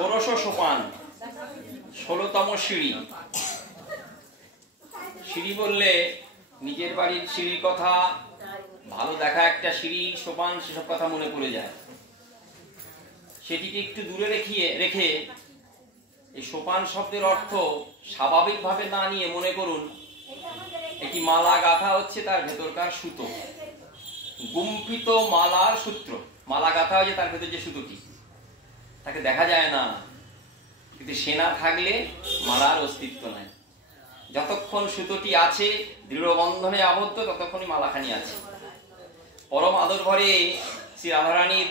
ষোড়শ সোপান, 16তম সিঁড়ি। সিঁড়ি বললে নিজের বাড়ির সিঁড়ির কথা, ভালো দেখা একটা সিঁড়ি, সোপান, সেসব কথা মনে পড়ে যায়। সেটিকে একটু দূরে রেখে এই সোপান শব্দের অর্থ স্বাভাবিকভাবে না নিয়ে মনে করুন একটি মালা গাঁথা হচ্ছে, তার ভেতরকার সুতো, গুম্ফিত মালার সূত্র। মালা গাঁথা হয়েছে, তার ভেতর যে সুতোটি, তাকে দেখা যায় না, কিন্তু সে না থাকলে মালার অস্তিত্ব নাই। যতক্ষণ সুতোটি আছে দৃঢ় বন্ধনে আবদ্ধ, ততক্ষণই মালাখানি আছে। পরম আদর ভরে শ্রী রাধারানীর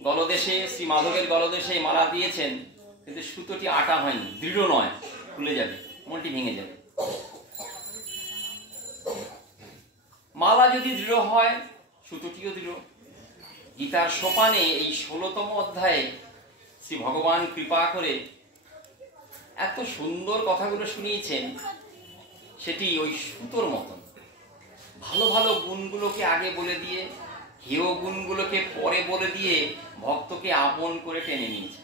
গলদেশে, শ্রী মাধবের গলদেশে মালা দিয়েছেন, কিন্তু সুতোটি আটা হয়নি, দৃঢ় নয়, খুলে যাবে, মনটি ভেঙে যাবে। মালা যদি দৃঢ় হয়, সুতোটিও দৃঢ়। গীতার সোপানে এই 16তম অধ্যায়ে শ্রী ভগবান কৃপা করে এত সুন্দর কথাগুলো শুনিয়েছেন, সেটি ওই সুতোর মতন। ভালো ভালো গুণগুলোকে আগে বলে দিয়ে, হেয় গুণগুলোকে পরে বলে দিয়ে ভক্তকে আপন করে টেনে নিয়েছে।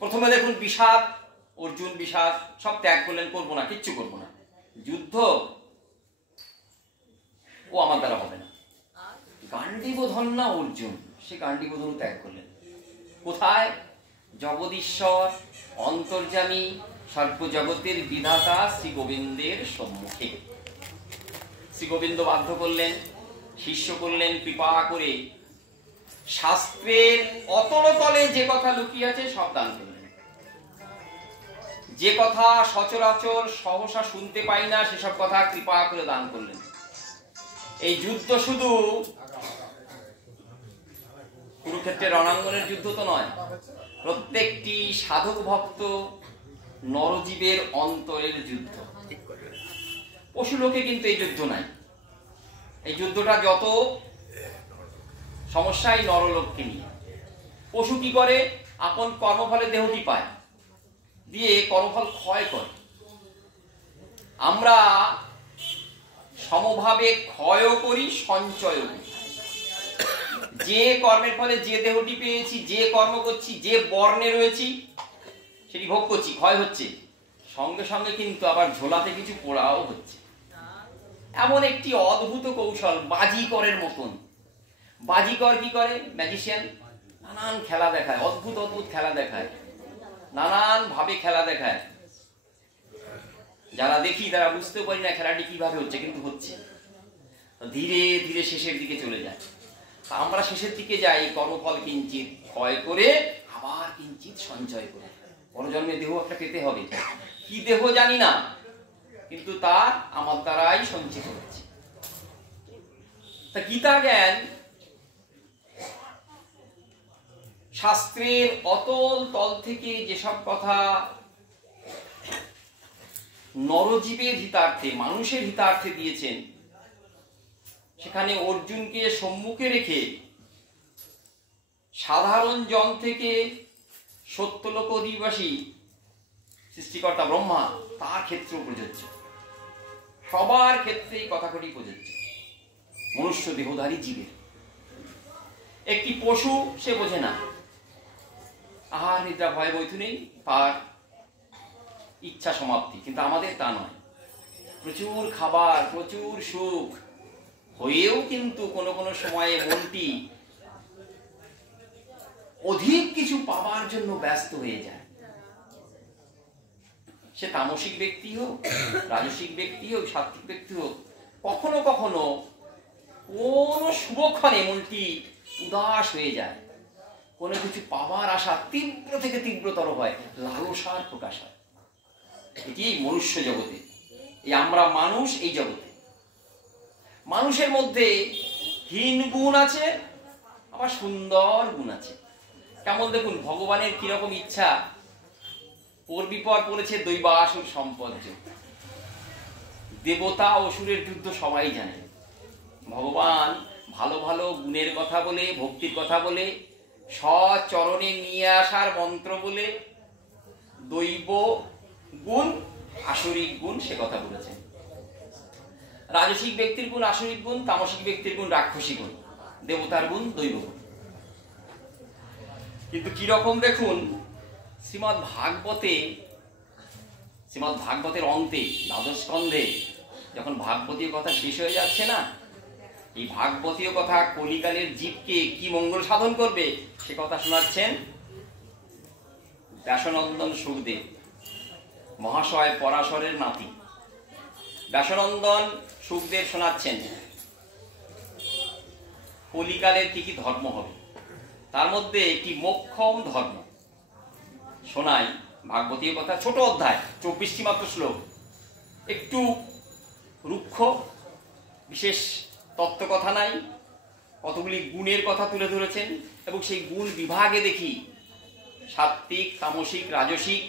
প্রথমে দেখুন বিষাদ, অর্জুন বিষাদ সব ত্যাগ করলেন, করবো না, কিচ্ছু করবো না, যুদ্ধ ও আমার দ্বারা হবে না। গান্ডীবোধন না অর্জুন, সে গান্ডীবোধন ত্যাগ করলেন। কোথায়? জগদীশ্বর, অন্তর্যামী, সর্বজগতের বিধাতা শ্রী গোবিন্দের সম্মুখে। শ্রী গোবিন্দ বাধ্য করলেন, শিষ্য করলেন কৃপা করে, শাস্ত্রের অতল তলে যে কথা লুকিয়ে আছে সব দান করলেন। যে কথা সচরাচর সহসা শুনতে পাই না, সেসব কথা কৃপা করে দান করলেন। এই যুদ্ধ শুধু কুরুক্ষেত্রের রণাঙ্গনের যুদ্ধ তো নয়, প্রত্যেকটি সাধক ভক্ত নরজীবের অন্তরের যুদ্ধ। পশু লোকে কিন্তু এই যুদ্ধ নাই। এই যুদ্ধটা যত সমস্যাই নরলোককে নিয়ে। পশু কি করে? আপন কর্মফলে দেহটি পায়, দিয়ে কর্মফল ক্ষয় করে। আমরা সমভাবে ক্ষয়ও করি, সঞ্চয়ও করি। যে কর্মের ফলে যে দেহটি পেয়েছি, যে কর্ম করছি, যে বর্ণে রয়েছি, সেটি ভোগ করছি, ক্ষয় হচ্ছে, সঙ্গে সঙ্গে কিন্তু আবার ঝোলাতে কিছু পোড়াও হচ্ছে। এমন একটি অদ্ভুত কৌশল, বাজিকরের মতন। বাজিকর কি করে? ম্যাজিশিয়ান নানান খেলা দেখায়, অদ্ভুত অদ্ভুত খেলা দেখায়, নানান ভাবে খেলা দেখায়। যারা দেখি তারা বুঝতেও পারি না খেলাটি কিভাবে হচ্ছে, কিন্তু হচ্ছে। ধীরে ধীরে শেষের দিকে চলে যায়। আমরা শেষের দিকে যাই কর্মফল কিঞ্চিত ক্ষয় করে, আবার কিঞ্চিত সঞ্চয় করে। পরজন্মে দেহ একটা পেতে হবে, কি দেহ জানি না, কিন্তু তা আমার দ্বারাই সঞ্চিত হচ্ছে। তা গীতা জ্ঞান শাস্ত্রের অতল তল থেকে যেসব কথা নরজীবের হিতার্থে, মানুষের হিতার্থে দিয়েছেন, সেখানে অর্জুনকে সম্মুখে রেখে সাধারণ জন থেকে সত্যলোক অধিবাসী সৃষ্টিকর্তা ব্রহ্মা, তার ক্ষেত্রেও প্রযোজ্য, সবার ক্ষেত্রেই কথাগুলি প্রযোজ্য। মনুষ্য দেহধারী জীবের। একটি পশু সে বোঝে না, আহার নিদ্রা ভয় বৈথুনেই তার ইচ্ছা সমাপ্তি, কিন্তু আমাদের তা নয়। প্রচুর খাবার, প্রচুর সুখ হয়েও কিন্তু কোনো কোনো সময়ে মনটি অধিক কিছু পাবার জন্য ব্যস্ত হয়ে যায়। সে তামসিক ব্যক্তি হোক, রাজসিক ব্যক্তি হোক, সাত্ত্বিক ব্যক্তি হোক, কখনো কখনো কোন শুভক্ষণে মনটি উদাস হয়ে যায়। কোনো কিছু পাবার আশা তীব্র থেকে তীব্রতর হয়, লালসার প্রকাশ হয়। এটি মনুষ্য জগতে, এই আমরা মানুষ, এই জগতে মানুষের মধ্যে হীন গুণ আছে, আবার সুন্দর গুণ আছে। কেমন দেখুন, ভগবানের কিরকম ইচ্ছা, পরবিপর পড়েছে দৈবাসুর সম্পর্য। দেবতা অসুরের যুদ্ধ সবাই জানে। ভগবান ভালো ভালো গুণের কথা বলে, ভক্তির কথা বলে, স্বচরণে নিয়ে আসার মন্ত্র বলে দৈব গুণ, আসরিক গুণ সে কথা বলেছেন। রাজসিক ব্যক্তির গুণ আসরিক গুণ, তামসিক ব্যক্তির গুণ রাক্ষসী গুণ, দেবতার গুণ দৈব গুণ। কিন্তু কিরকম দেখুন, শ্রীমদ্ ভাগবতের অন্তে দ্বাদশ স্কন্ধে যখন ভাগবতীয় কথা শেষ হয়ে যাচ্ছে না, এই ভাগবতীয় কথা কলিকালের জীবকে কি মঙ্গল সাধন করবে সে কথা শোনাচ্ছেন ব্যাসনন্দন সুখদেব মহাশয়, পরাশরের নাতি। ব্যাসনন্দন সুখদেব শোনাচ্ছেন কলিকালের কি কি ধর্ম হবে, তার মধ্যে একটি মোক্ষম ধর্ম শোনাই। ভাগবতীয় কথা, ছোট অধ্যায়, 24টি মাত্র শ্লোক, একটু রুক্ষ, বিশেষ তত্ত্ব কথা নাই, কতগুলি গুণের কথা তুলে ধরেছেন এবং সেই গুণ বিভাগে দেখি সাত্ত্বিক, তামসিক, রাজসিক,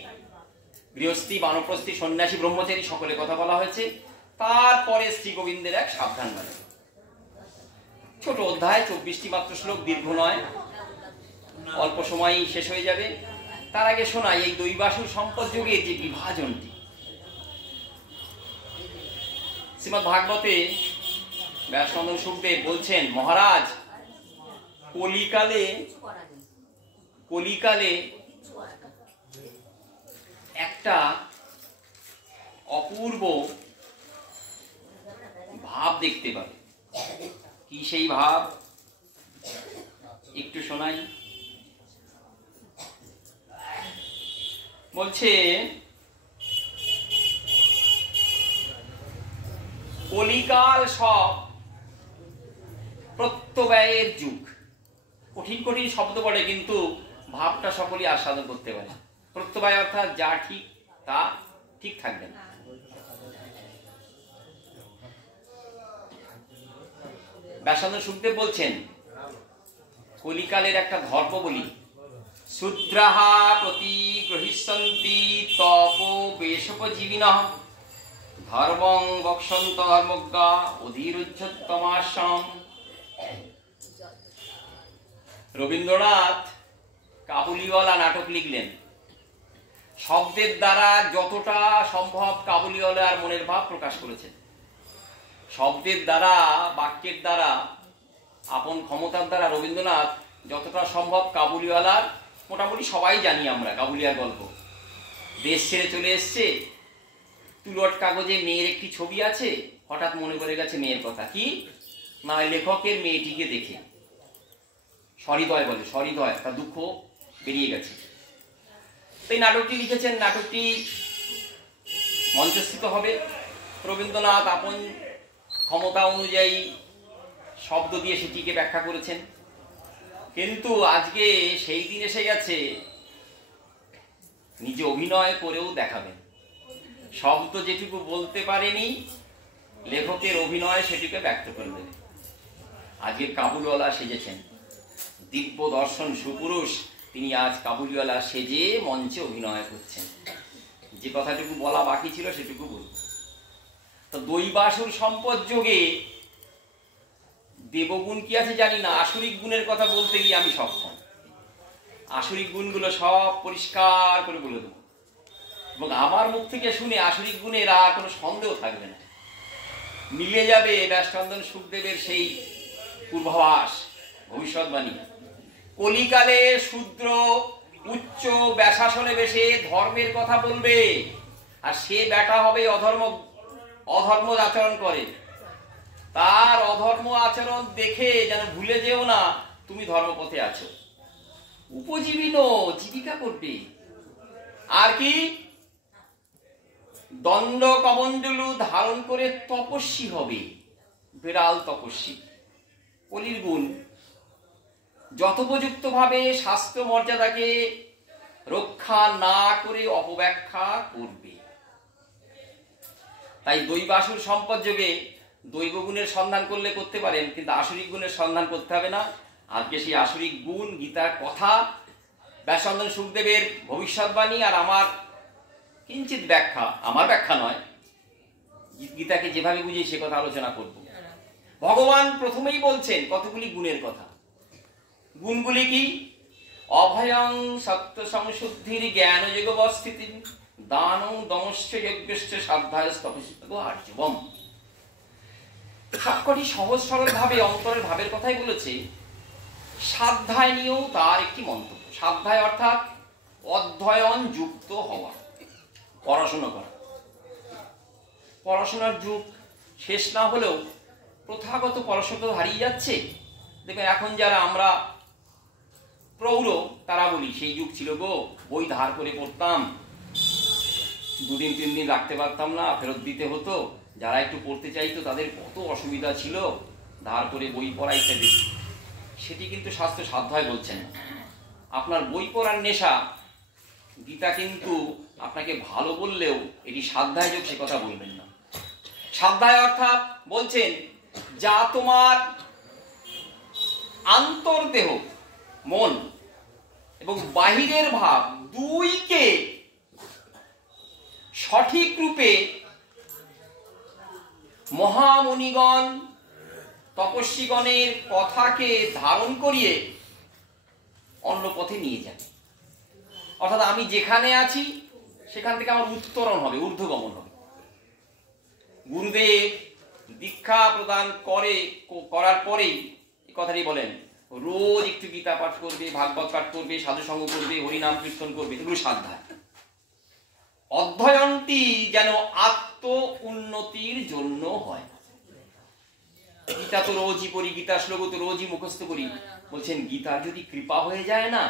গৃহস্থী, বানপ্রস্থী, সন্ন্যাসী, ব্রহ্মচারী সকলের কথা বলা হয়েছে। তারপরে শ্রী গোবিন্দের এক সাবধান বাণী, ছোট অধ্যায়, 24টি মাত্র শ্লোক, দীর্ঘ নয়, অল্প সময়ই শেষ হয়ে যাবে। তার আগে শোনাই এই দৈবাসুর সম্পদ যুগের যে বিভাজনটি। শ্রীমদ্ ভাগবতে ব্যাসনন্দন সুখদেব বলছেন, মহারাজ, কলিকালে একটা অপূর্ব ভাব দেখতে পাবে। কি সেই ভাব একটু শোনাই। বলছে, কলিকাল সব প্রত্যব্যয়ের যুগ। কঠিন কঠিন শব্দ বলে, কিন্তু ভাবটা সকলেই আস্বাদন করতে পারে। প্রত্যব্যয় অর্থাৎ যা ঠিক তা ঠিক থাকবে না। ব্যাসনন্দন সুখদেব বলছেন, কলিকালের একটা ধর্ম বলি, শূদ্রাহা প্রতিগ্রহিষ্যন্তি তপোবেশোপজীবিনঃ ধর্মং বক্ষ্যন্ত ধর্মজ্ঞা অধীরুচ্ছতমাশ্রম। রবীন্দ্রনাথ কাবুলিওয়ালা নাটক লিখলেন। শব্দের দ্বারা যতটা সম্ভব কাবুলিওয়ালার মনের ভাব প্রকাশ করেছেন। শব্দের দ্বারা, বাক্যের দ্বারা, আপন ক্ষমতার দ্বারা রবীন্দ্রনাথ যতটা সম্ভব কাবুলিওয়ালার, মোটামুটি সবাই জানি আমরা কাবুলিয়ার গল্প। দেশ ছেড়ে চলে এসছে, তুলট কাগজে মেয়ের একটি ছবি আছে, হঠাৎ মনে পড়ে গেছে মেয়ের কথা। কি না, লেখকের মেয়েটিকে দেখে সহৃদয় বলে, সহৃদয়, তার দুঃখ বেরিয়ে গেছে। এই নাটকটি লিখেছেন, নাটকটি মঞ্চস্থিত হবে। রবীন্দ্রনাথ আপন ক্ষমতা অনুযায়ী শব্দ দিয়ে সেটিকে ব্যাখ্যা করেছেন। কিন্তু আজকে সেই দিন এসে গেছে, নিজে অভিনয় করেও দেখাবেন। শব্দ যেটুকু বলতে পারেনি, লেখকের অভিনয় সেটিকে ব্যক্ত করে দেবে। আজকে কাবুলিওয়ালা সেজেছেন, দিব্য দর্শন সুপুরুষ, তিনি আজ কাবুলিওয়ালা সেজে মঞ্চে অভিনয় করছেন। যে কথাটুকু বলা বাকি ছিল সেটুকু বলব। তো দৈবাসুর সম্পদ যোগে দেবগুণ কি আছে জানি না, আসরিক গুণের কথা বলতে গিয়ে আমি সক্ষম। আসরিক গুণগুলো সব পরিষ্কার করে বলে দেবো, এবং আমার মুখ থেকে শুনে আসরিক গুণের আর কোনো সন্দেহ থাকবে না, মিলে যাবে ব্যাসনন্দন সুখদেবের সেই পূর্বাভাস, ভবিষ্যৎবাণী। কলিকালে শূদ্র উচ্চ ব্যাসাসনে বসে ধর্মের কথা বলবে, আর সে ব্যাটা হবে অধর্ম আচরণ করে। তার অধর্ম আচরণ দেখে যেন ভুলে যেও না তুমি ধর্মপথে আছো। উপজীবিন, জীবিকা করবে। আর কি, দণ্ড কমণ্ডলু ধারণ করে তপস্বী হবে, বিড়াল তপস্বী। কলির গুণ, যথোপযুক্ত ভাবে শাস্ত্র মর্যাদাকে রক্ষা না করে অপব্যাখ্যা করবে। তাই দৈবাসুর সম্পদ যোগে দৈব গুণের সন্ধান করলে করতে পারেন, কিন্তু আসরিক গুণের সন্ধান করতে হবে না। আজকে সেই আসরিক গুণ, গীতার কথা, ব্যাসনন্দন সুখদেবের ভবিষ্যৎবাণী আর আমার কিঞ্চিত ব্যাখ্যা, আমার ব্যাখ্যা নয়, গীতাকে যেভাবে বুঝি সে কথা আলোচনা করব। ভগবান প্রথমেই বলছেন কতগুলি গুণের কথা। গুণগুলি কি? অভয়ং সত্য সংশুদ্ধির জ্ঞান যোগবস্থিতি দানং দমশ্চ যজ্ঞশ্চ সাধ্যায়স্তপস্যম। সবকটি সহজ সরল ভাবে অন্তরের ভাবের কথাই বলেছে। সাধ্যায় নিয়েও তার একটি মন্তব্য। স্বাধ্যায় অর্থাৎ অধ্যয়ন যুক্ত হওয়া, পড়াশোনা করা। পড়াশোনার যুগ শেষ না হলেও প্রথাগত পড়াশোনা তো হারিয়ে যাচ্ছে। দেখবেন এখন যারা আমরা প্রৌঢ় তারা বলি সেই যুগ ছিল গো, বই ধার করে পড়তাম, 2 দিন 3 দিন রাখতে পারতাম না, ফেরত দিতে হতো। যারা একটু পড়তে চাইতো তাদের কত অসুবিধা ছিল, ধার করে বই পড়া ইত্যাদি। সেটি কিন্তু শাস্ত্র স্বাধ্যায় বলছেন না। আপনার বই পড়ার নেশা, গীতা কিন্তু আপনাকে ভালো বললেও এটি স্বাধ্যায় যোগ সে কথা বলবেন না। স্বাধ্যায় অর্থাৎ বলছেন যা তোমার আন্তর্দেহ মন এবং বাহিরের ভাব দুইকে সঠিক রূপে মহামুনিগণ তপস্বীগণের কথাকে ধারণ করিয়ে অন্য পথে নিয়ে যাবে। অর্থাৎ আমি যেখানে আছি সেখান থেকে আমার উত্তরণ হবে, ঊর্ধ্বগমন হবে। গুরুদেব দীক্ষা প্রদান করার পরেই এই কথাটি বলেন, রোজ একটু গীতা পাঠ করবে, ভাগবত পাঠ করবে, সাধুসঙ্গ করবে, হরিনাম কীর্তন করবে, এগুলো স্বাধ্যায়। অধ্যয়নটি যেন আত্ম উন্নতির জন্য হয়। গীতা তো রোজই পড়ি, গীতা শ্লোক তো রোজই মুখস্থ করি। বলছেন গীতার যদি কৃপা হয়ে যায় না,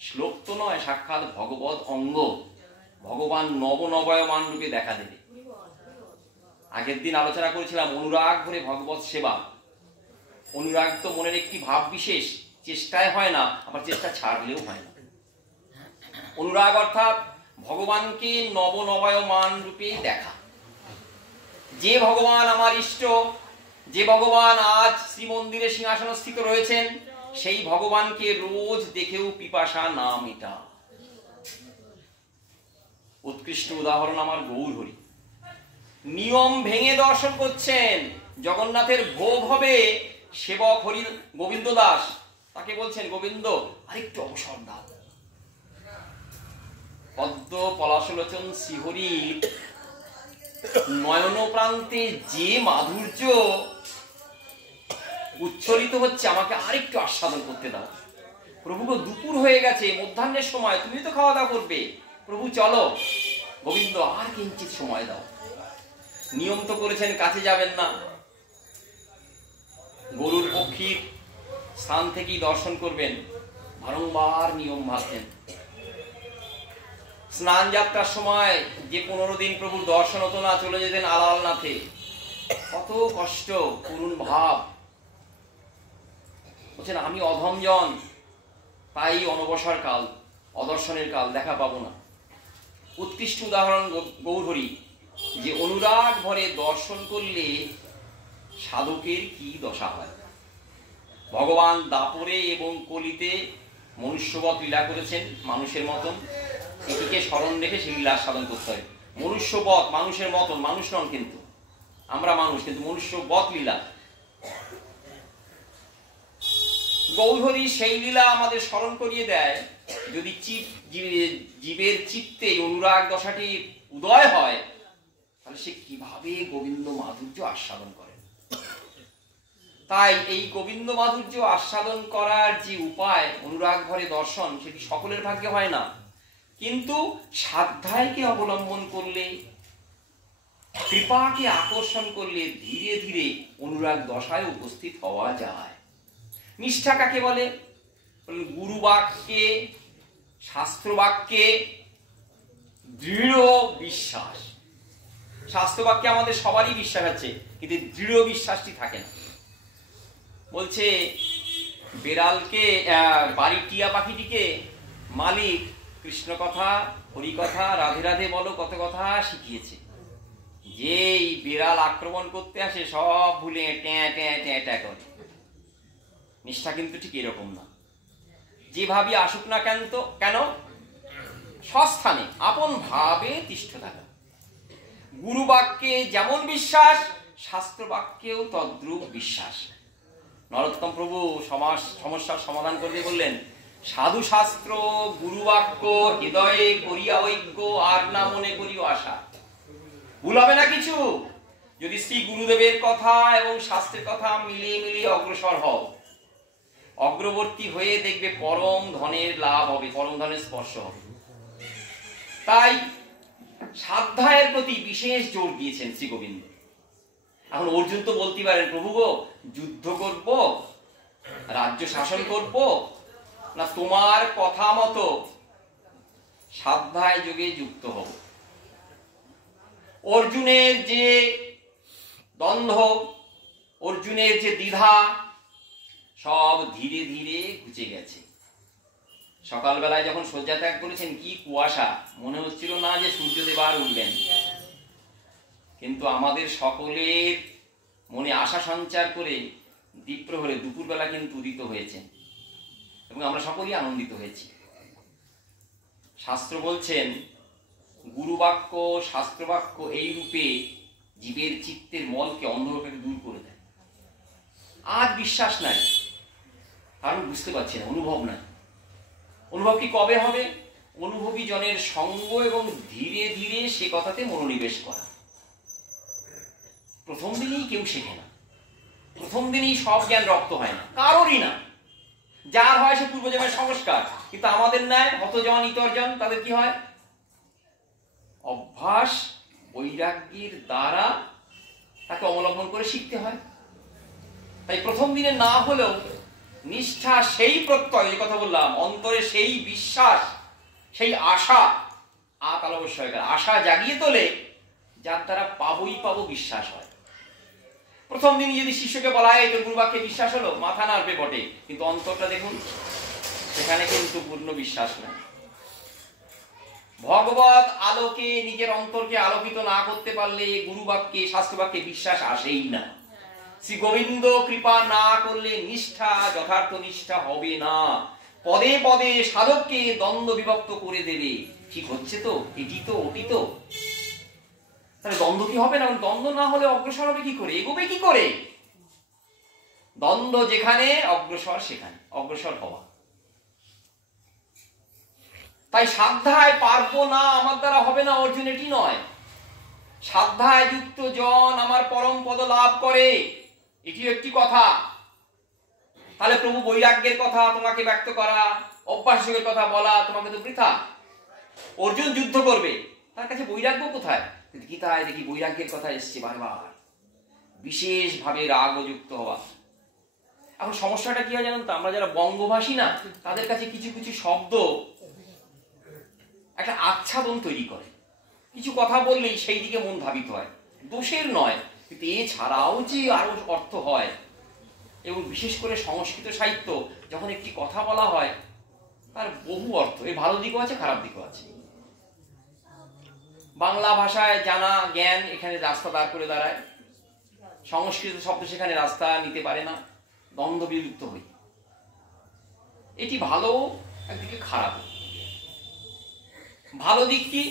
শ্লোক তো নয়, সাক্ষাৎ ভগবত অঙ্গ, ভগবান নবনবয়মান রূপে দেখা দেবে। আগের দিন আলোচনা করেছিলাম অনুরাগ ভরে ভগবত সেবা। অনুরাগ তো মনের একটি ভাব বিশেষ, চেষ্টায় হয় না, আবার চেষ্টা ছাড়লেও হয় না। অনুরাগ অর্থাৎ ভগবানকে নবনবয়মান রূপে দেখা। যে ভগবান আমার ইষ্ট, যে ভগবান আজ শ্রীমন্দিরে সিংহাসনস্থিত রয়েছেন, সেই ভগবানকে রোজ দেখেও পিপাসা না মেটা। উৎকৃষ্ট উদাহরণ আমার গৌরহরি। নিয়ম ভেঙে দর্শন করছেন। জগন্নাথের ভোগ হবে, সেবক হরি গোবিন্দ দাস তাকে বলছেন, গোবিন্দ আরেকটু অবসর দাও। পদ্ম পলাশলোচন শ্রীহরির নয়ন প্রান্তে যে মাধুর্য উচ্ছলিত হচ্ছে, আমাকে আরেকটু আস্বাদন করতে দাও। প্রভু গো, দুপুর হয়ে গেছে, মধ্যাহ্নের সময়, তুমি তো খাওয়া দাওয়া করবে, প্রভু চলো। গোবিন্দ আর কিঞ্চিত সময় দাও। নিয়ম তো করেছেন কাছে যাবেন না, গরুর পক্ষীর স্থান থেকেই দর্শন করবেন, বারংবার নিয়ম ভাবতেন। স্নান যাত্রার সময় যে 15 দিন প্রভুর দর্শন হতো না, চলে যেতেন আলালনাথে, কত কষ্ট, করুণ ভাব। বলছেন আমি অধমজন, তাই অনবসর কাল, অদর্শনের কাল, দেখা পাবো না। উৎকৃষ্ট উদাহরণ গৌরহরি, যে অনুরাগ ভরে দর্শন করলে সাধকের কি দশা হয়। ভগবান দাপরে এবং কলিতে মনুষ্যবৎ লীলা করেছেন, মানুষের মতন। এটিকে স্মরণ রেখে সেই লীলা সাধন করতে হয়। মনুষ্যবৎ, মানুষের মতন, মানুষ নন কিন্তু, আমরা মানুষ, কিন্তু মনুষ্যবৎ লীলা। গৌরহরি সেই লীলা আমাদের স্মরণ করিয়ে দেয়। যদি জীবের চিত্তে অনুরাগ দশাটি উদয় হয়, তাহলে সে কিভাবে গোবিন্দ মাধুর্য আস্বাদন করে। তাই এই গোবিন্দ মাধুর্য আস্বাদন করার যে উপায়, অনুরাগ ভরে দর্শন, সেটি সকলের ভাগ্যে হয় না। কিন্তু স্বাধ্যায়কে অবলম্বন করলে, কৃপাকে আকর্ষণ করলে ধীরে ধীরে অনুরাগ দশায় উপস্থিত হওয়া যায়। নিষ্ঠা কাকে বলে? গুরু বাক্যে, শাস্ত্র বাক্যে দৃঢ় বিশ্বাস। শাস্ত্র বাক্যে আমাদের সবারই বিশ্বাস আছে, কিন্তু দৃঢ় বিশ্বাসটি থাকে না। বলছে বেড়ালকে, বাড়ির টিয়া পাখিটিকে মালিক কৃষ্ণ কথা, হরি কথা, রাধে রাধে বলো কত কথা শিখিয়েছে। যেই বেড়াল আক্রমণ করতে আসে, সব ভুলে ট্যাঁ ট্যাঁ ট্যাঁ ট্যাঁ করে। নিষ্ঠা কিন্তু ঠিক এরকম না। যেভাবে আসুক না কেন সস্থানে আপন ভাবে তিষ্ঠ থাকা। গুরু বাক্যে যেমন বিশ্বাস, শাস্ত্র বাক্যেও তদ্রূপ বিশ্বাস। নরোত্তম প্রভু সমস্যার সমাধান করতে বললেন, সাধু শাস্ত্র গুরু বাক্য হৃদয়ে করিয়া ঐক্য, আর না মনে করিও আশা। ভুল হবে না কিছু যদি শ্রী গুরুদেবের কথা এবং শাস্ত্রের কথা মিলিয়ে মিলিয়ে অগ্রসর হও। অগ্রবর্তী হয়ে দেখবে পরম ধনের লাভ হবে, পরম ধনের স্পর্শ হবে। তাই স্বাধ্যায়ের প্রতি বিশেষ জোর দিয়েছেন শ্রী গোবিন্দ। এখন অর্জুন তো বলতে পারেন, প্রভু গো, যুদ্ধ করব, রাজ্য শাসন করব, না তোমার কথা মতো স্বাধ্যায় যোগে যুক্ত হব। অর্জুনের যে দ্বন্দ্ব, অর্জুনের যে দ্বিধা, সব ধীরে ধীরে ঘুচে গেছে। সকালবেলায় যখন শয্যা ত্যাগ করেছেন, কি কুয়াশা, মনে হচ্ছিল না যে সূর্যদেব আর উঠবেন। কিন্তু আমাদের সকলের মনে আশা সঞ্চার করে দ্বীপ্রহরে দুপুরবেলা কিন্তু উদিত হয়েছে এবং আমরা সকলেই আনন্দিত হয়েছি। শাস্ত্র বলছেন, গুরুবাক্য শাস্ত্রবাক্য এই রূপে জীবের চিত্তের মলকে অন্ধকারকে দূর করে দেয়। আজ বিশ্বাস নাই, কারণ বুঝতে পারছি না, অনুভব নাই। অনুভব কি কবে হবে? অনুভবী জনের সঙ্গ এবং ধীরে ধীরে সে কথাতে মনোনিবেশ করা। প্রথম দিনেই কেউ শেখে না, প্রথম দিনেই সব জ্ঞান রপ্ত হয় না, কারোরই না। যার হয় সে পূর্বজন্মের সংস্কার, কিন্তু আমাদের ন্যায় হতজন ইতরজন, তাদের কি হয়? অভ্যাস বৈরাগ্যের দ্বারা তাকে অবলম্বন করে শিখতে হয়। তাই প্রথম দিনে না হলেও নিষ্ঠা, সেই প্রত্যয়, যে কথা বললাম, অন্তরে সেই বিশ্বাস, সেই আশা, আকালবস্যকার আশা জাগিয়ে তোলে, যার দ্বারা পাবোই পাবো বিশ্বাস হয়। প্রথম দিন যদি শিষ্যকে বলা হয় তোর গুরুবাক্যে বিশ্বাস হলো, মাথা নাড়বে বটে, কিন্তু অন্তরটা দেখুন, সেখানে কিন্তু পূর্ণ বিশ্বাস নেই। ভগবত আলোকে নিজের অন্তরকে আলোকিত না করতে পারলে গুরুবাক্যে শাস্ত্রবাক্যে বিশ্বাস আসেই না। শ্রী গোবিন্দ কৃপা না করলে নিষ্ঠা যথার্থ নিষ্ঠা হবে না। পদে পদে সাধককে দ্বন্দ্ব বিভক্ত করে দেবে। ঠিক হচ্ছে তো, এটি তো, ওটি তো, তাহলে দ্বন্দ্ব কি হবে না? দ্বন্দ্ব না হলে অগ্রসর হবে কি করে, এগোবে কি করে? দ্বন্দ্ব যেখানে, অগ্রসর সেখানে, অগ্রসর হওয়া। তাই সাধ্যায় পারবো না, আমার দ্বারা হবে না, অর্জুন এটি নয়। সাধ্যায় যুক্ত জন আমার পরম পদ লাভ করে, এটিও একটি কথা। তাহলে প্রভু বৈরাগ্যের কথা তোমাকে ব্যক্ত করা, অভ্যাস যোগের কথা বলা তোমাকে তো বৃথা। অর্জুন যুদ্ধ করবে, তার কাছে বৈরাগ্য কোথায়? গীতায় দেখি বৈরাগ্যের কথা এসছে বারবার, বিশেষভাবে রাগযুক্ত হওয়া। এখন সমস্যাটা কি হয় জানেন তো, আমরা যারা বঙ্গভাষী না, তাদের কাছে কিছু কিছু শব্দ একটা আচ্ছাদন তৈরি করে। কিছু কথা বললেই সেই দিকে মন ধাবিত হয়। দোষের নয়, কিন্তু এছাড়াও যে আরো অর্থ হয়। এবং বিশেষ করে সংস্কৃত সাহিত্য, যখন একটি কথা বলা হয় তার বহু অর্থ, এর ভালো দিকও আছে, খারাপ দিকও আছে। বাংলা ভাষায় জানা জ্ঞান এখানে রাস্তা দাঁড় করে দাঁড়ায়, সংস্কৃত শব্দ সেখানে রাস্তা নিতে পারে না, দ্বন্দ্ব বিলুপ্ত হই। এটি ভালো, একদিকে খারাপ। ভালো দিক কি?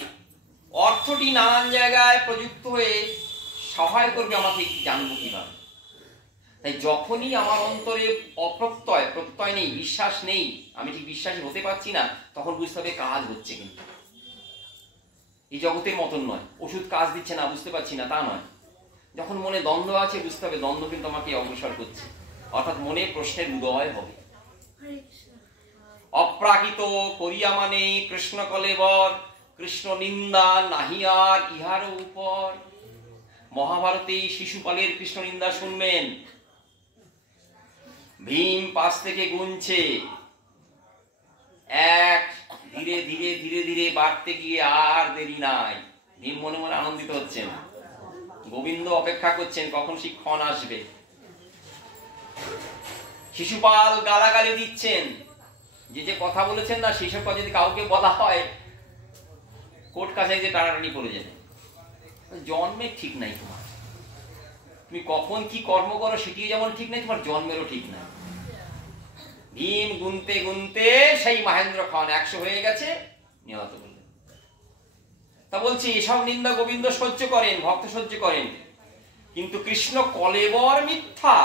অর্থটি নানান জায়গায় প্রযুক্ত হয়ে সহায় করবে আমাকে জানবো কিভাবে। তাই যখনই আমার অন্তরে প্রত্যয় নেই, বিশ্বাস নেই, আমি ঠিক বিশ্বাসী হতে পারছি না, তখন বুঝতে হবে কাজ হচ্ছে। কিন্তু এই জগতের মতন নয়, ওষুধ কাজ দিচ্ছে না, বুঝতে পারছি না, তা নয়। যখন মনে দ্বন্দ্ব আছে, বুঝতে হবে দ্বন্দ্ব কিন্তু আমাকে অগ্রসর করছে, অর্থাৎ মনে প্রশ্নের উদয় হবে। অপ্রাকৃত করিয়া মানে কৃষ্ণ কলেবর, কৃষ্ণ নিন্দা নাহি আর ইহার উপর। মহাভারতে শিশুপালের কৃষ্ণ নিন্দা শুনবেন। ভীম পাশ থেকে গুনছে, এক, ধীরে ধীরে ধীরে ধীরে বাড়তে গিয়ে আর দেরি নাই। ভীম মনে মনে আনন্দিত হচ্ছেন, গোবিন্দ অপেক্ষা করছেন কখন সেই ক্ষণ আসবে। শিশুপাল গালাগালি দিচ্ছেন, যে কথা বলেছেন না সেই সব কথা যদি কাউকে বলা হয়, কোর্ট কাছারিতে টানাটানি পড়ে যাবে। জন্মের ঠিক নাই তোমার, তুমি কখন কি কর্ম করো সেটিও যেমন ঠিক নাই, তোমার জন্মেরও ঠিক নাই। ভীম গুনতে গুনতে সেই মহেন্দ্র খন 100 হয়ে গেছে, নিহত করলেন। তা বলছি, এসব নিন্দা গোবিন্দ সহ্য করেন, ভক্ত সহ্য করেন, কিন্তু কৃষ্ণ কলেবর মিথ্যা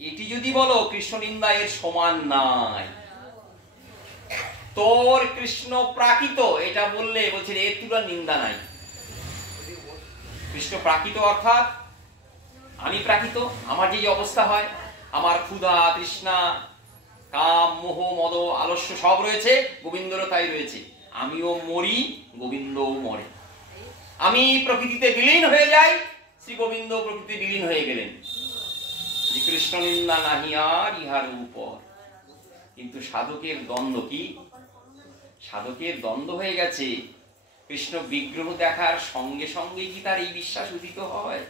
এটি যদি বলো, কৃষ্ণ নিন্দা এর সমান নাই। তোর কৃষ্ণ প্রাকৃত এটা বললে বলছেন এর তুলনায় নিন্দা নাই। কৃষ্ণ প্রাকৃত অর্থাৎ আমি প্রাকৃত, আমার যে অবস্থা হয়, আমার ক্ষুধা তৃষ্ণা কাম মোহ মদ আলস্য সব রয়েছে, গোবিন্দরও তাই রয়েছে। আমিও মরি, গোবিন্দও মরে। আমি প্রকৃতিতে বিলীন হয়ে যাই, শ্রী গোবিন্দ প্রকৃতিতে বিলীন হয়ে গেলেন। যে কৃষ্ণ নিন্দা নাহি আর ইহার উপর। কিন্তু সাধকের দ্বন্দ্ব কি? সাধকের দ্বন্দ্ব হয়ে গেছে। কৃষ্ণ বিগ্রহ দেখার সঙ্গে সঙ্গে কি তার এই বিশ্বাস উদিত হয়?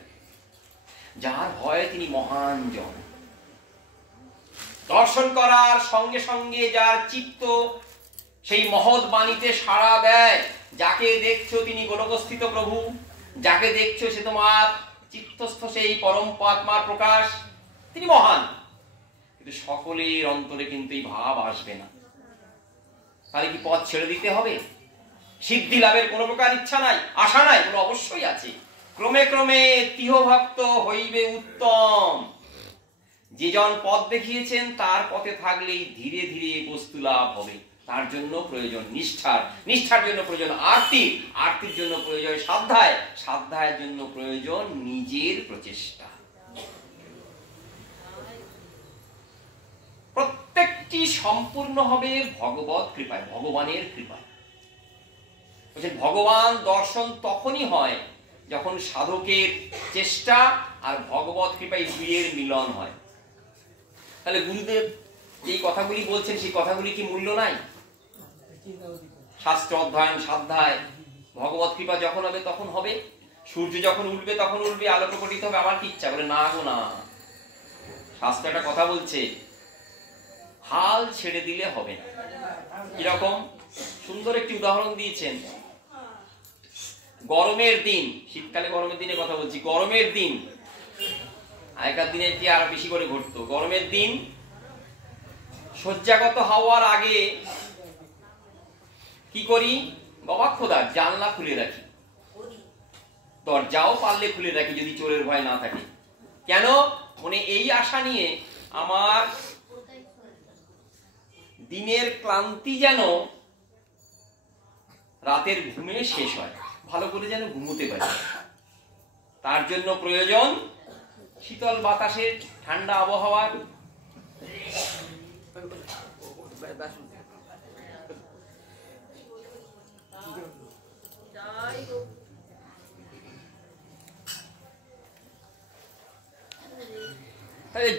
যার হয় তিনি মহান জন। দর্শন করার সঙ্গে সঙ্গে যার চিত্ত সেই মহৎ বাণীতে সাড়া দেয়, যাকে দেখছো তিনি গোলকস্থিত প্রভু, যাকে দেখছো সে তোমার চিত্তস্থ সেই পরম আত্মার প্রকাশ, তিনি মহান। কিন্তু সকলের অন্তরে কিন্তু এই ভাব আসবে না। তাহলে কি পথ ছেড়ে দিতে হবে? সিদ্ধি লাভের কোনো প্রকার ইচ্ছা নাই, আশা নাই? বলে অবশ্যই আছে। ক্রমে ক্রমে তিহ ভক্ত হইবে উত্তম। যে জন পথ দেখিয়েছেন তার পথে থাকলেই ধীরে ধীরে বস্তু লাভ হবে। তার জন্য প্রয়োজন নিষ্ঠার, নিষ্ঠার জন্য প্রয়োজন আরতি, আরতির জন্য প্রয়োজন সাধ্যায়, সাধ্যায়ের জন্য প্রয়োজন নিজের প্রচেষ্টা। প্রত্যেকটি সম্পূর্ণ হবে ভগবত কৃপায়, ভগবানের কৃপায়। ভগবান দর্শন তখনই হয় যখন সাধকের চেষ্টা আর ভগবত কৃপায় দুইয়ের মিলন হয়। তাহলে গুরুদেব এই কথাগুলি বলছেন, সেই কথাগুলি কি মূল্য নাই? শাস্ত্র অধ্যয়ন সাধ্যায়, ভগবত কৃপা যখন হবে তখন হবে। সূর্য যখন উঠবে তখন উঠবে, আলো প্রকটিত হবে। আমার কি ইচ্ছা? বলে না গো না, শাস্ত্র একটা কথা বলছে, হাল ছেড়ে দিলে হবে না। কিরকম সুন্দর একটি উদাহরণ দিয়েছেন। গরমের দিন, শীতকালে গরমের দিনে কথা বলছি, গরমের দিন আগেকার দিনে কি আরো বেশি করে ঘটতো। গরমের দিন শয্যাগত হওয়ার আগে কি করি? গবাক্ষদার জানলা খুলে রাখি, দরজাও পারলে খুলে রাখি যদি চোরের ভয় না থাকে। কেন? মানে এই আশা নিয়ে আমার দিনের ক্লান্তি যেন রাতের ঘুমে শেষ হয়, ভালো করে যেন ঘুমোতে পারি। তার জন্য প্রয়োজন শীতল বাতাসের, ঠান্ডা আবহাওয়ার।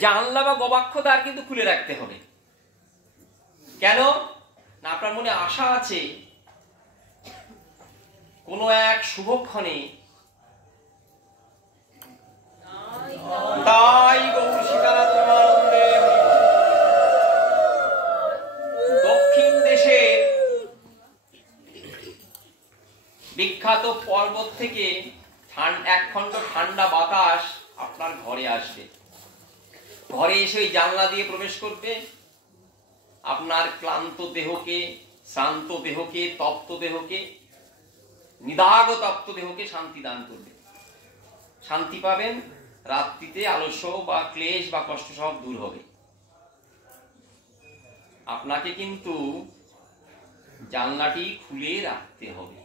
জানলা বা গবাক্ষদ্বার কিন্তু খুলে রাখতে হবে। কেন না? আপনার মনে আশা আছে কোন এক শুভক্ষণে দক্ষিণ দেশের বিখ্যাত পর্বত থেকে একখণ্ড ঠান্ডা বাতাস আপনার ঘরে আসবে। ঘরে এসে ওই জানলা দিয়ে প্রবেশ করবে, আপনার ক্লান্ত দেহকে, শ্রান্ত দেহকে, তপ্ত দেহকে, নিদাগ তপ্ত দেহকে শান্তি দান করবে। শান্তি পাবেন, রাত্রিতে আলস্য বা ক্লেশ বা কষ্ট সব দূর হবে। আপনাকে কিন্তু জানলাটি খুলে রাখতে হবে।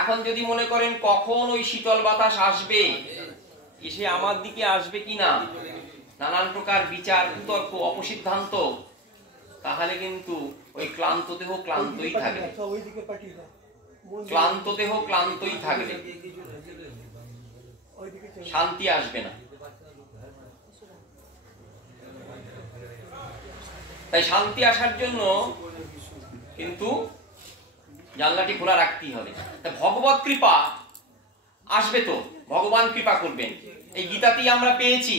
এখন যদি মনে করেন কখন ওই শীতল বাতাস আসবে, এসে আমার দিকে আসবে কিনা, নানান প্রকার বিচার বিতর্ক অপসিদ্ধান্ত, তাহলে কিন্তু ওই ক্লান্ত দেহ ক্লান্তই থাকবে, ক্লান্ত দেহ ক্লান্তই থাকবে, শান্তি আসবে না। তাই শান্তি আসার জন্য কিন্তু জানলাটি খোলা রাখতেই হবে। ভগবত কৃপা আসবে তো, ভগবান কৃপা করবেন। এই গীতাতেই আমরা পেয়েছি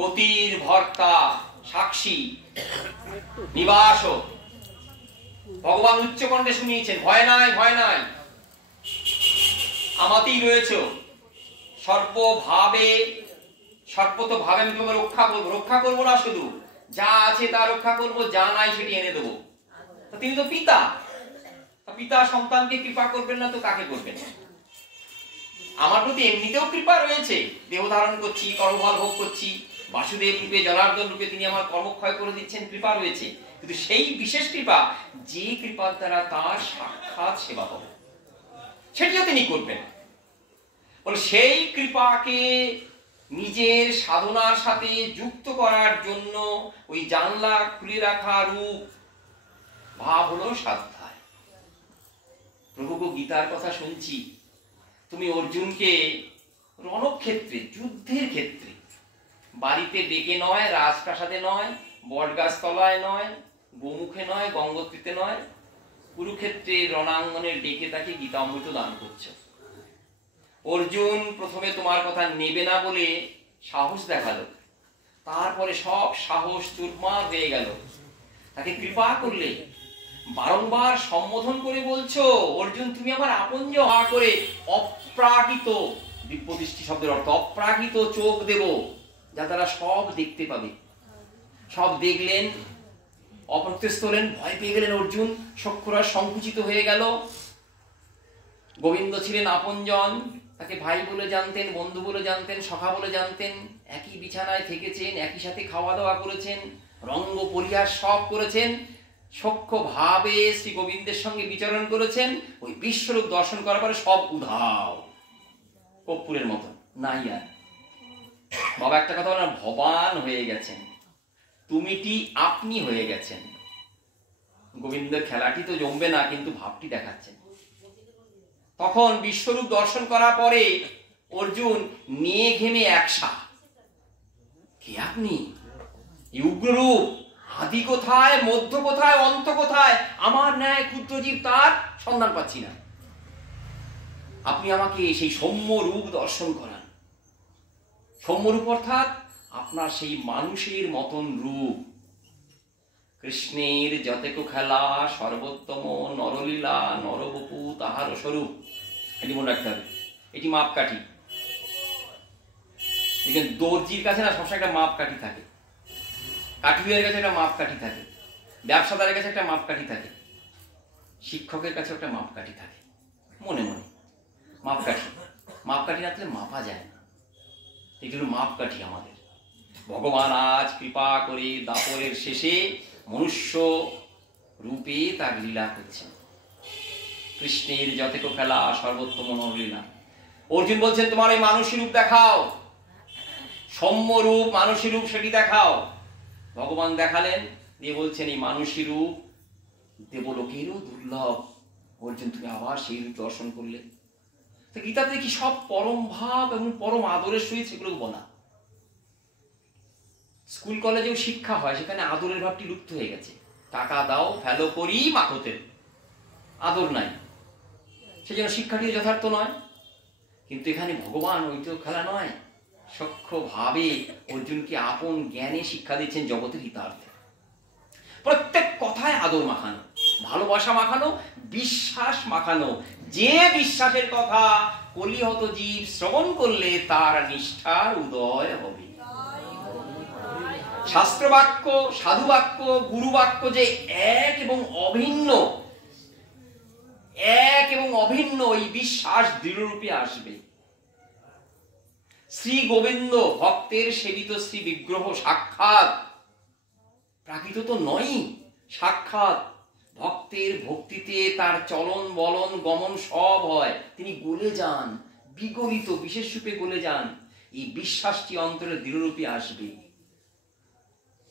গতির ভর্তা সাক্ষী নিবাস। ভগবান উচ্চকণ্ঠে শুনিয়েছেন, ভয় নাই ভয় নাই, আমাতেই রয়েছে। সর্বভাবে সর্বতভাবে আমি তোমাকে রক্ষা করবো। রক্ষা করবো না শুধু, যা আছে তা রক্ষা করবো, যা নাই সেটি এনে দেবো। তিনি তো পিতা, পিতা সন্তানকে কৃপা করবেন না তো কাকে করবেন? আমার প্রতি এমনিতেও কৃপা রয়েছে, দেহ ধারণ করছি, কর্মফল ভোগ করছি, বাসুদেব রূপে জনার্দন রূপে তিনি আমার কর্মক্ষয় করে দিচ্ছেন, কৃপা রয়েছে। কিন্তু সেই বিশেষ কৃপা যে কৃপার দ্বারা তার সাক্ষাৎ সেবা হবে, সেটিও তিনি করবেন। বলে সেই কৃপাকে নিজের সাধনার সাথে যুক্ত করার জন্য ওই জানলা খুলে রাখা রূপ ভাব হলো স্বাধ্যায়। প্রভু গীতার কথা শুনছি, তুমি অর্জুনকে রণক্ষেত্রে, যুদ্ধের ক্ষেত্রে, বাড়িতে ডেকে নয়, রাজপ্রাসাদে নয়, বটগাছ তলায় নয়, গোমুখে নয়, গঙ্গোত্রীতে নয়, কুরুক্ষেত্রে রণাঙ্গনে ডেকে তাকে গীতা অমৃত দান করছো। অর্জুন প্রথমে তোমার কথা নেবে না বলে সাহস দেখালো, তারপরে সব সাহস চুরমার হয়ে গেল। তাকে কৃপা করলে, বারংবার সম্বোধন করে বলছো, অর্জুন তুমি আমার আপনজন করে অপ্রাকৃত, দিব্যদৃষ্টি শব্দের অর্থ অপ্রাকৃত চোখ দেব, যা তারা সব দেখতে পাবে। সব দেখলেন, অপ্রত্যস্ত হলেন, ভয় পেয়ে গেলেন অর্জুন, চক্ষুরা সংকুচিত হয়ে গেল। গোবিন্দ ছিলেন আপনজন, তাকে ভাই বলে জানতেন, বন্ধু বলে জানতেন, সখা বলে জানতেন, একই বিছানায় থেকেছেন, একই সাথে খাওয়া দাওয়া করেছেন, রঙ্গ পরিহাস সব করেছেন, সখ্য ভাবে শ্রী গোবিন্দের সঙ্গে বিচরণ করেছেন। ওই বিশ্বরূপ দর্শন করার পরে সব উধাও, কর্পূরের মতো নাই আর। বাবা একটা কথা বলেন, ভবান হয়ে গেছেন, তুমিটি আপনি হয়ে গেছেন। গোবিন্দের খেলাটি তো জমবে না, কিন্তু ভাবটি দেখাচ্ছেন। তখন বিশ্বরূপ দর্শন করার পরে অর্জুন নিয়ে ঘেমে একসা, কে আপনি? উগ্ররূপ, আদি কোথায়, মধ্য কোথায়, অন্ত কোথায়? আমার ন্যায় ক্ষুদ্র জীব তার সন্ধান পাচ্ছি না। আপনি আমাকে সেই সৌম্য রূপ দর্শন করান। সৌম্য রূপ অর্থাৎ আপনার সেই মানুষের মতন রূপ। কৃষ্ণের যতেক খেলা, সর্বোত্তম নরলীলা, নরবপু তাহার স্বরূপ। এটি মনে রাখতে হবে, এটি মাপকাঠি। দেখবেন দর্জির কাছে না সবসময় একটা মাপকাঠি থাকে, কাঠুরিয়ার কাছে একটা মাপকাঠি থাকে, ব্যবসাদারের কাছে একটা মাপকাঠি থাকে, শিক্ষকের কাছে একটা মাপকাঠি থাকে। মনে মনে মাপকাঠি, মাপকাঠি না থাকলে মাপা যায় না। এগুলো মাপকাঠি আমাদের। ভগবান আজ কৃপা করে দাপরের শেষে মনুষ্য রূপে তার লীলা করছেন। কৃষ্ণের যতেক খেলা, সর্বোত্তম নরলীলা। অর্জুন বলছেন তোমার ওই মানুষী রূপ দেখাও, সৌম্য রূপ, মানুষী রূপ সেটি দেখাও। ভগবান দেখালেন, দিয়ে বলছেন এই মানুষী রূপ দেবলোকেরও দুর্লভ। অর্জুন তুমি আবার সেই রূপ দর্শন করলে। তো গীতাতে দেখি সব পরম ভাব এবং পরম আদরের সহিত সেগুলো বলা। স্কুল কলেজেও শিক্ষা হয়, সেখানে আদরের ভাবটি লুপ্ত হয়ে গেছে। টাকা দাও, ফেলো করি, মাখতে, আদর নাই, সেই জন্য শিক্ষাটি যথার্থ নয়। কিন্তু এখানে ভগবান ওই তো খেলা নয়, সখ্য ভাবে অর্জুনকে আপন জ্ঞানে শিক্ষা দিচ্ছেন জগতের হিতার্থে। প্রত্যেক কথায় আদর মাখানো, ভালোবাসা মাখানো, বিশ্বাস মাখানো। যে বিশ্বাসের কথা কলিহত জীব শ্রবণ করলে তার নিষ্ঠার উদয় হবে। শাস্ত্রবাক্য, সাধুবাক্য, গুরুবাক্য যে এক এবং অভিন্ন, এক এবং অভিন্ন, এই বিশ্বাস দৃঢ়রূপে আসবে। শ্রী গোবিন্দ ভক্তের সেবিত শ্রী বিগ্রহ সাক্ষাৎ, প্রাকৃত তো নয়, সাক্ষাৎ। ভক্তের ভক্তিতে তার চলন বলন গমন সব হয়, তিনি গলে যান, বিগলিত বিশেষ রূপে গলে যান। এই বিশ্বাসটি অন্তরে দৃঢ়রূপে আসবে।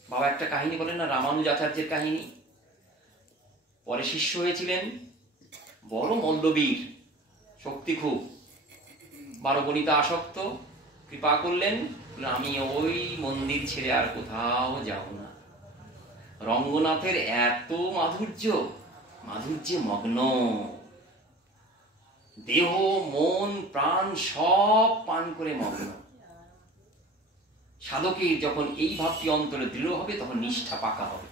বাবা একটা কাহিনী বলেন না, রামানুজাচার্যের কাহিনী। পরে শিষ্য হয়েছিলেন, বড় মল্লবীর, শক্তি খুব, 12 গণিতে আসক্ত। কৃপা করলেন, আমি ওই মন্দির ছেড়ে আর কোথাও যাব না। রঙ্গনাথের এত মাধুর্য, মাধুর্যে মগ্ন, দেহ মন প্রাণ সব পান করে মগ্ন। সাধকের যখন এই ভাবটি অন্তরে দৃঢ় হবে, তখন নিষ্ঠা পাকা হবে।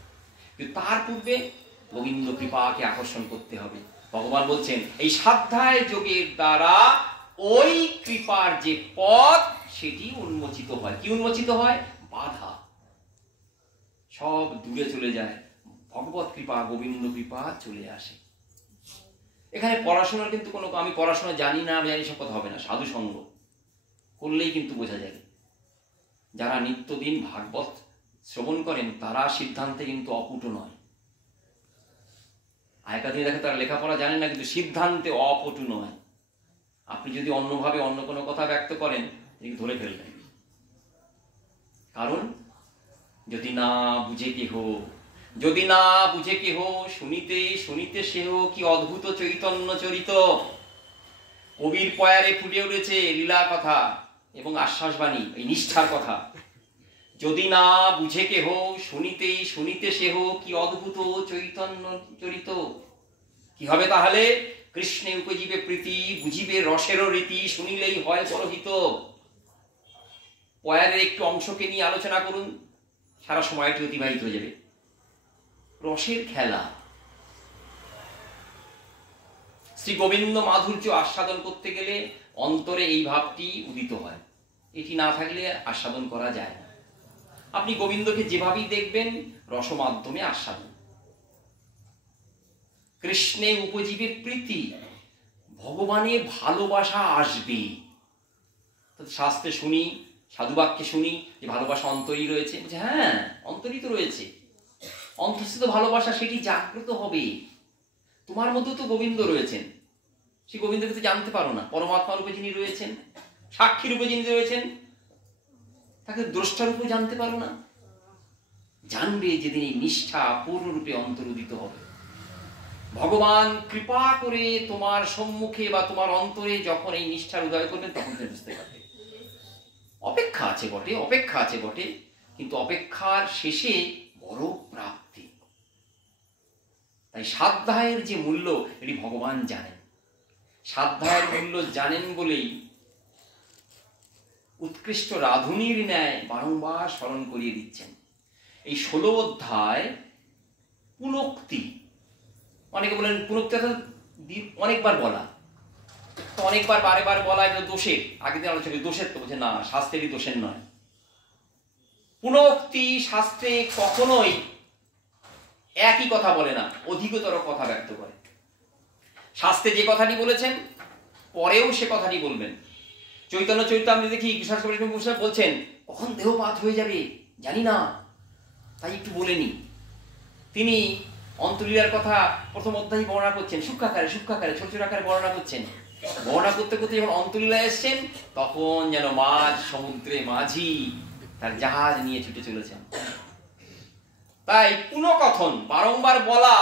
কিন্তু তার পূর্বে গোবিন্দ কৃপাকে আকর্ষণ করতে হবে। ভগবান বলছেন এই স্বাধ্যায় যোগের দ্বারা ওই কৃপার যে পথ, সেটি উন্মোচিত হয়। কি উন্মোচিত হয়? বাধা সব দূরে চলে যায়, ভগবত কৃপা, গোবিন্দ কৃপা চলে আসে। এখানে পড়াশোনার কিন্তু কোনো, আমি পড়াশোনা জানি না, আমি জানি সব কথা হবে না। সাধু সঙ্গ করলেই কিন্তু বোঝা যায়। যারা নিত্যদিন ভাগবত শ্রবণ করেন তারা সিদ্ধান্তে কিন্তু অকুট নয়। আগেকার দিনে দেখে তারা লেখাপড়া জানেন না, কিন্তু সিদ্ধান্তে অপটু নয়। আপনি যদি অন্যভাবে অন্য কোনো কথা ব্যক্ত করেন, তিনি ধরে ফেলবেন। কারণ যদি না বুঝে কেহ, যদি না বুঝে কেহ, শুনিতে শুনিতে সেহ কি অদ্ভুত চৈতন্য চরিত। কবির পয়ারে ফুটে উঠেছে লীলা কথা এবং আশ্বাসবাণী, এই নিষ্ঠার কথা। যদি না বুঝে কেহ, শুনিতে শুনিতে সেহ কি অদ্ভুত চৈতন্য চরিত। কি হবে তাহলে? কৃষ্ণে উপজীবে প্রীতি, বুঝিবে রসেরও রীতি, শুনিলেই হয় পরহিত। পয়ারের একটু অংশকে নিয়ে আলোচনা করুন, সারা সময়টি অতিবাহিত হয়ে যাবে। রসের খেলা। শ্রী গোবিন্দ মাধুর্য আস্বাদন করতে গেলে অন্তরে এই ভাবটি উদিত হয়। এটি না থাকলে আস্বাদন করা যায় না। আপনি গোবিন্দকে যেভাবেই দেখবেন, রস মাধ্যমে আস্বাদন। কৃষ্ণে উপজীবে প্রীতি, ভগবানে ভালোবাসা আসবে। শাস্ত্রে শুনি, সাধুবাক্যে শুনি যে ভালোবাসা অন্তরই রয়েছে। হ্যাঁ, অন্তরই তো রয়েছে। অন্তঃস্থিত ভালোবাসা সেটি জাগ্রত হবে। তোমার মধ্যে তো গোবিন্দ রয়েছেন, সেই গোবিন্দকে তো জানতে পারো না। পরমাত্মা রূপে যিনি রয়েছেন, সাক্ষী রূপে যিনি রয়েছেন, তাকে দ্রষ্টা রূপে জানতে পারো না। জানবে যেদিন এই নিষ্ঠা পূর্ণরূপে অন্তর্উদিত হবে। ভগবান কৃপা করে তোমার সম্মুখে বা তোমার অন্তরে যখন এই নিষ্ঠার উদয় করবেন, তখন তুমি বুঝতে পারবে। অপেক্ষা আছে বটে, অপেক্ষা আছে বটে, কিন্তু অপেক্ষার শেষে বড় প্রাপ্তি। তাই সাধ্যায়ের যে মূল্য, এটি ভগবান জানেন। সাধ্যায়ের মূল্য জানেন বলেই উৎকৃষ্ট রাধুনির ন্যায় বারংবার স্মরণ করিয়ে দিচ্ছেন। এই 16 অধ্যায় পুনক্তি। অনেকে বলেন পুনক্তি অনেকবার বলা, তো অনেকবার বারে বারে বলা এটা দোষের। আগে দিন আলোচনা করি দোষের, তো বলছে না, শাস্ত্রেরই দোষের নয়। পুনক্তি শাস্ত্রে কখনোই একই কথা বলে না, অধিকতর কথা ব্যক্ত করে। শাস্ত্রে যে কথাটি বলেছেন, পরেও সে কথাটি বলবেন। চৈতন্য চরিতামৃতে দেখি কৃষ্ণ বলছেন, কখন দেহপাত হয়ে যাবে জানি না, তাই একটু বলে নি। তিনি অন্তলীলার কথা প্রথম অধ্যায় বর্ণনা করছেন, সূক্ষ্মাকারে সূক্ষ্মাকারে ছোট ছোট আকারে বর্ণনা করছেন। বর্ণনা করতে করতে যখন অন্তলীলায় এসছেন, তখন যেন মাঝ সমুদ্রে মাঝি তার জাহাজ নিয়ে ছুটে চলেছেন। তাই পুনঃকথন, বারংবার বলা,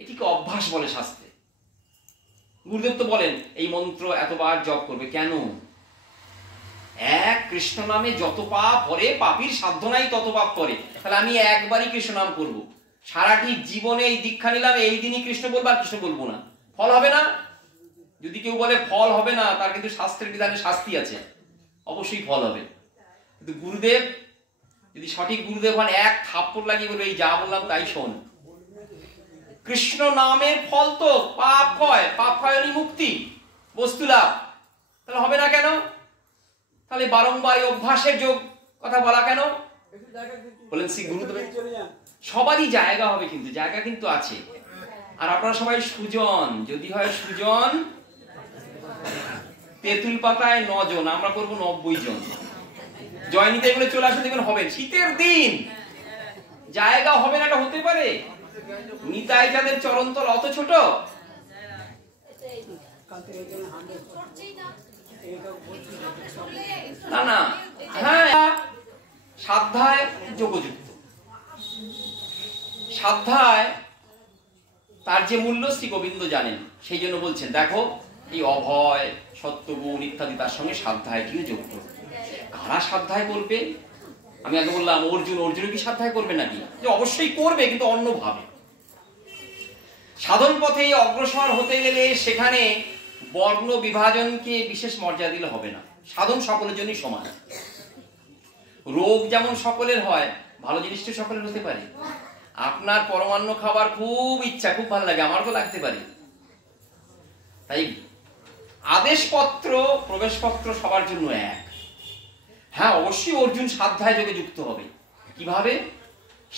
এটিকে অভ্যাস বলে শাস্ত্রে। গুরুদেব তো বলেন এই মন্ত্র এতবার জপ করবে। কেন? এক কৃষ্ণ নামে যত পাপ করে, পাপীর সাধ্য নাই তত পাপ করে। তাহলে আমি একবারই কৃষ্ণ নাম করবো, সারাটি জীবনে এই দীক্ষা নিলাম, এই দিনই কৃষ্ণ বলবো, আর কৃষ্ণ বলবো না। ফল হবে না? যদি কেউ বলে ফল হবে না, তার কিন্তু শাস্ত্রের বিধানে শাস্তি আছে, অবশ্যই ফল হবে। কিন্তু গুরুদেব যদি সঠিক গুরুদেব হন, এক থাপ্পড় লাগিয়ে বলবে এই যা বললাম তাই শোন। কৃষ্ণ নামের ফল তো পাপ ক্ষয়, পাপ ক্ষয় মুক্তি, বস্তু লাভ। তাহলে হবে না কেন? তাহলে বারংবার অভ্যাসের যোগ কথা বলা কেন? বলেন শ্রী গুরুদেব সবারই জায়গা হবে, কিন্তু জায়গা কিন্তু আছে। আর আপনারা সবাই সুজন, যদি হয় সুজন, তেঁতুল পাতায় 9 জন, আমরা করবো 90 জন। জয়নীতে এগুলো চলে আসলে দেখবেন হবে। শীতের দিন জায়গা হবে না, এটা হতে পারে? নিতাই যাদের চরণতল অত ছোট, না না। হ্যাঁ, সাধ্যায় যোগযুক্ত। সাধ্যায় তার যে মূল্য শ্রী গোবিন্দ জানেন, সেই জন্য বলছেন দেখো এই অভয়, সত্যগুণ ইত্যাদি তার সঙ্গে সাধ্যায়টিও যোগ করবে। কারা সাধ্যায় করবে? আমি আগে বললাম অর্জুন কি সাধ্যায় করবে নাকি? যে অবশ্যই করবে, কিন্তু অন্যভাবে। সাধন পথে অগ্রসর হতে গেলে সেখানে বর্ণ বিভাজনকে বিশেষ মর্যাদা দিলে হবে না। সাধন সকলের জন্যই সমান। রোগ যেমন সকলের হয়, ভালো জিনিসটা সকলের হতে পারে। আপনার পরমান্ন খাবার খুব ইচ্ছা, খুব ভালো লাগে, আমারও লাগতে পারে। তাই আদেশপত্র প্রবেশপত্র সবার জন্য এক। হ্যাঁ, অবশ্যই অর্জুন সাধ্যায় যোগে যুক্ত হবে। কিভাবে?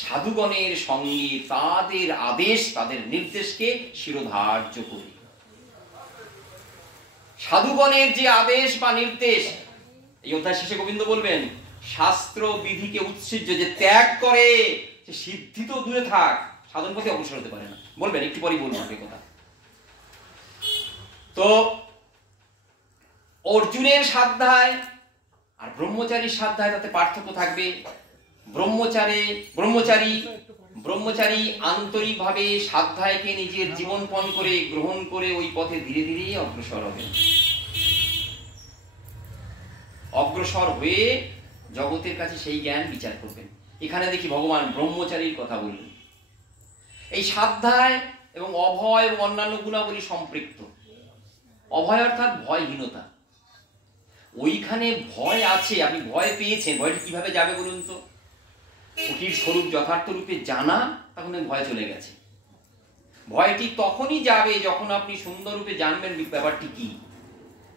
সাধুগণের সঙ্গে তাদের আদেশ, তাদের নির্দেশকে শিরোধার্য করে। সাধুগণের যে আদেশ বা নির্দেশ, এই অধ্যায় শেষে গোবিন্দ বলবেন, শাস্ত্র বিধিকে উৎসৃজ্য যে ত্যাগ করে, সে সিদ্ধি তো দূরে থাক, সাধন পথে অগ্রসর হতে পারে না। বলবেন, একটু পরেই বলবো এই কথা। তো অর্জুনের সাধ্যায় আর ব্রহ্মচারীর সাধ্যায় তাতে পার্থক্য থাকবে। ব্রহ্মচারী আন্তরিকভাবে সাধ্যায়কে নিজের জীবনপণ করে গ্রহণ করে ওই পথে ধীরে ধীরে অগ্রসর হবেন। অগ্রসর হয়ে জগতের কাছে সেই জ্ঞান বিচার করবেন। এখানে দেখি ভগবান ব্রহ্মচারীর কথা বললেন। এই সাধ্যায় এবং অভয় এবং অন্যান্য গুণাবলী সম্পৃক্ত। অভয় অর্থাৎ ভয়হীনতা। ওইখানে ভয় আছে, আপনি ভয় পেয়েছেন, ভয়টি কিভাবে যাবে বলুন তো? ওটির স্বরূপ যথার্থ রূপে জানা, তখন ভয় চলে গেছে। ভয়টি তখনই যাবে যখন আপনি সুন্দর রূপে জানবেন ব্যাপারটি কি।